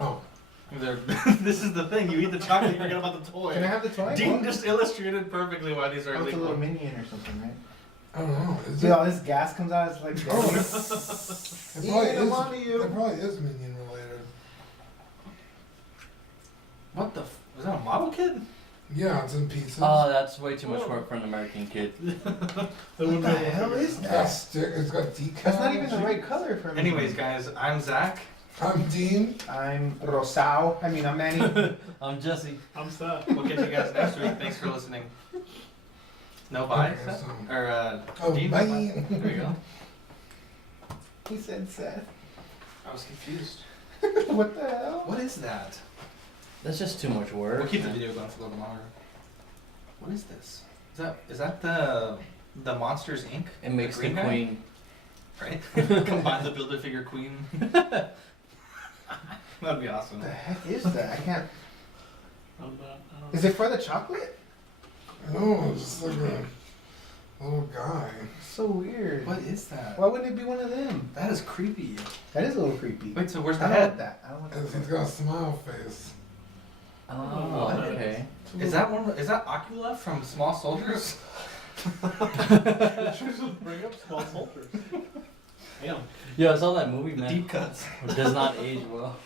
Oh, This is the thing. You eat the chocolate, you forget about the toy. Can I have the toy? Dean just illustrated perfectly why these are Oh, it's a little illegal. minion or something, right? I don't know. Is See it? all this gas comes out, it's like Oh, this. it probably Eating them is. onto you. It probably is minion related. What the? Was that a model kid? Yeah, it's in pieces. Oh, that's way too much work for an American kid. What the hell is It's got that? it's got decals. That's not even the right color for me. Anyways, guys, I'm Zach. I'm Dean. I'm Rosao. I'm Manny. I'm Jesse. I'm sad. We'll catch you guys next week. Thanks for listening. No bye, Okay, Seth? so- Or Oh, Dean? bye. There you go. He said Seth. I was confused. What the hell? What is that? That's just too much work. We'll keep the video going for a little longer. What is this? Is that the Monsters Inc? It makes the green guy? queen. Right? Combine the Build-A-Figure Queen. That'd be awesome. What the heck is that? I can't. I'm not. I don't Is it for the chocolate? No, it's just like a. Little guy. So weird. What is that? Why wouldn't it be one of them? That is creepy. That is a little creepy. Wait, so where's the I don't head? want that. I don't want that. He's got a smile face. Oh, What? okay. Is that one? Is that Ocula from Small Soldiers? Should just bring up small soldiers. Damn. Yeah, I saw that movie, The man. deep cuts. It does not age well.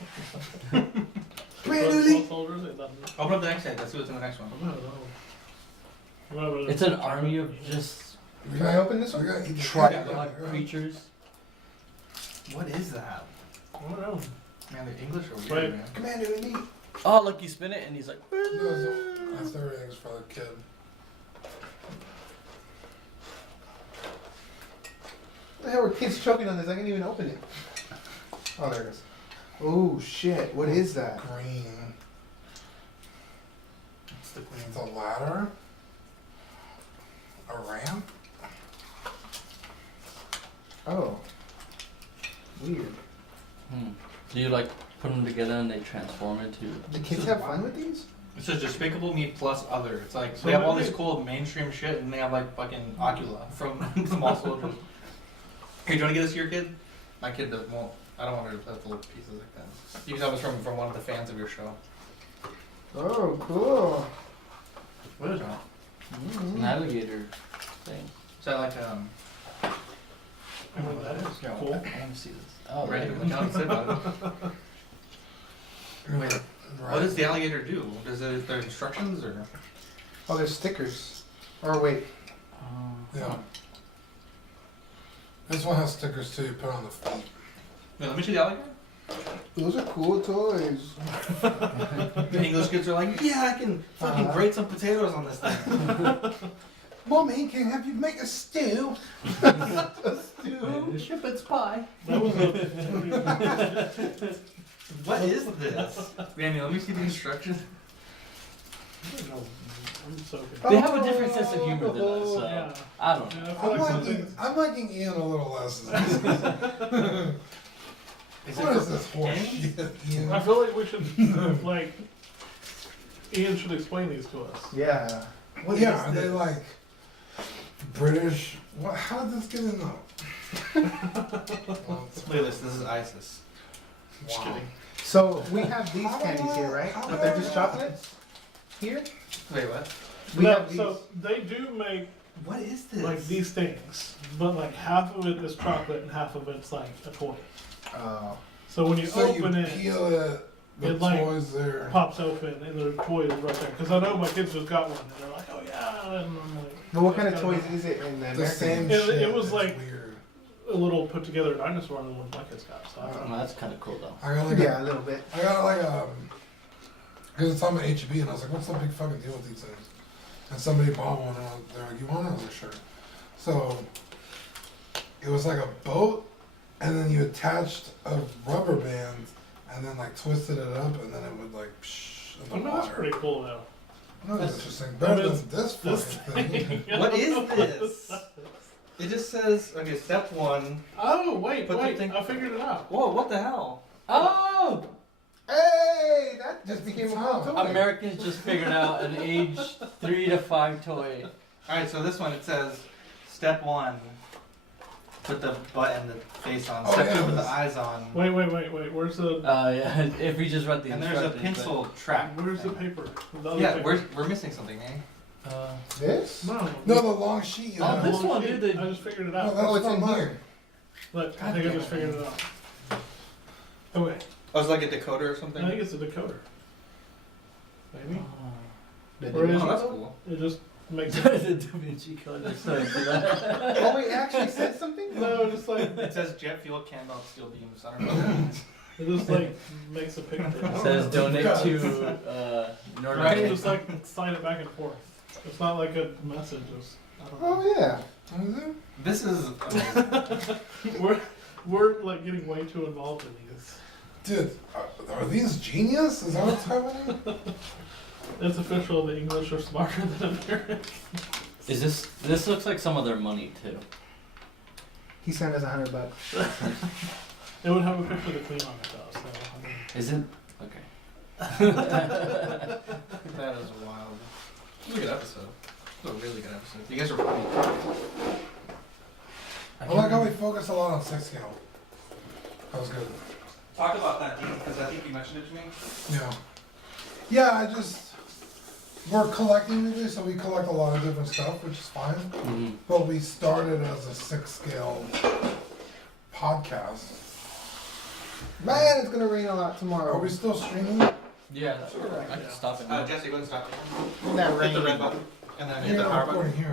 Small soldiers, it doesn't. Open up the next head. Let's see what's in the next one. I don't know. It's an army of just Can I open this We one? gotta eat the tripod cat. creatures. What is that? I don't know. Man, the English are weird, Wait. man. Commander in need. Oh, look, you spin it and he's like. No, so that's everything's for the kid. What the hell are kids choking on this? I can't even open it. Oh, there it is. Oh shit! What is that? Green. It's the queen. It's a ladder. A ramp. Oh, weird. Do you like put them together and they transform into? Do kids have fun with these? It says Despicable Me plus other. It's like So they have all maybe- this cool mainstream shit, and they have like fucking Ocula from Small Soldiers. Hey, do you want to get this to your kid? My kid won't. I don't want her to play with little pieces like that. You can tell it's from one of the fans of your show. Oh, cool. What is that? It's an alligator thing. Is that like I know what that is. Yeah, Cool. I want to see this. Oh, ready? right. Look how excited about it. Wait, what does the alligator do? Does it there instructions or? Oh, there's stickers. Or wait. Yeah. This one has stickers too. You put on the feet. No, let me see the alligator. Those are cool toys. The English kids are like, yeah, I can fucking grate some potatoes on this thing. Mommy, can I have you make a stew? Shepherd's pie. That was a. What is this? Randy, let me see the instructions. I'm so good. They have a different sense of humor than us, so Yeah. I don't know. Yeah, I feel I'm like liking, something. I'm liking Ian a little less. Is What it is this horse hens? shit, Ian? I feel like we should, like, Ian should explain these to us. Yeah. What Yeah, is are they this? like British? What? How did this get in though? Well, Look at this. This is ISIS. Just wow. kidding. So we have these candies here, right? But they're just chocolates. Here Wait, what? we No, have these. so they do make What is this? like these things, but like half of it is chocolate and half of it's like a toy. So when you So you open it, peel it, the it, like, toys there. pops open and the toy is right there. Because I know my kids just got one and they're like, oh yeah, and I'm like, But what kind of that's toys kinda is it in the The American? same It- shit. it was it's like- weird. a little put together dinosaur than what my kids got. So I don't know. That's kind of cool though. I got like Yeah, a little bit. I got like because it's on my HB and I was like, what's the big fucking deal with these things? And somebody bought one and they're like, you want it? I was like, sure. So it was like a boat, and then you attached a rubber band, and then like twisted it up, and then it would like psh in I the mean, that's water. pretty cool though. That was interesting. Better mean, than this fucking thing. What is this? It just says, okay, step one. Oh wait, Put the wait! thing- I figured it out. Whoa, what the hell? Oh! Hey, that just became a cool toy. Americans just figured out an age 3 to 5 toy. Alright, so this one, it says, step one, put the butt and the face on. Oh, Step yeah, two, put the this- eyes on. Wait! Where's the Yeah, if we just read the And there's a instructions, pencil track. where's the thing. paper? The other Yeah, paper. we're missing something, eh? This? No. No, the long sheet. You Oh, have. this one, dude, I just figured it No, out. that's Oh, it's in from here. mine. Look, I think I just figured it out. Oh wait, Oh, it's like a decoder or something? I think it's a decoder. Maybe. The Or is Oh, it? that's cool. It just makes the it. Da Vinci Code. That's so good. Oh wait, it actually said something? No, just like It says jet fuel, candle, steel beams. I don't know. it just like makes a picture. It says donate to Northern Right, Ireland. just like slide it back and forth. It's not like a message. It's, I don't know. Oh yeah. What is it? This is amazing. We're like getting way too involved in these. Dude, are these genius? Is that what's happening? It's official. The English are smarter than Americans. Is this looks like some of their money too. He sent us $100. It would have a picture of the queen on it though. So I mean, Isn't okay. That is wild. Look at episode. It was a really good episode. You guys were funny. I like how we focus a lot on 6 scale. That was good. Talk about that, Dean, because I think you mentioned it to me. Yeah. Yeah, we're collecting weekly, so we collect a lot of different stuff, which is fine. Mm-hmm. But we started as a 6 scale podcast. Man, it's gonna rain a lot tomorrow. Are we still streaming? Yeah, I can stop it now. Jesse, go and stop it. That Hit rain. the red button, and then hit Yeah, the I'm power button. recording here.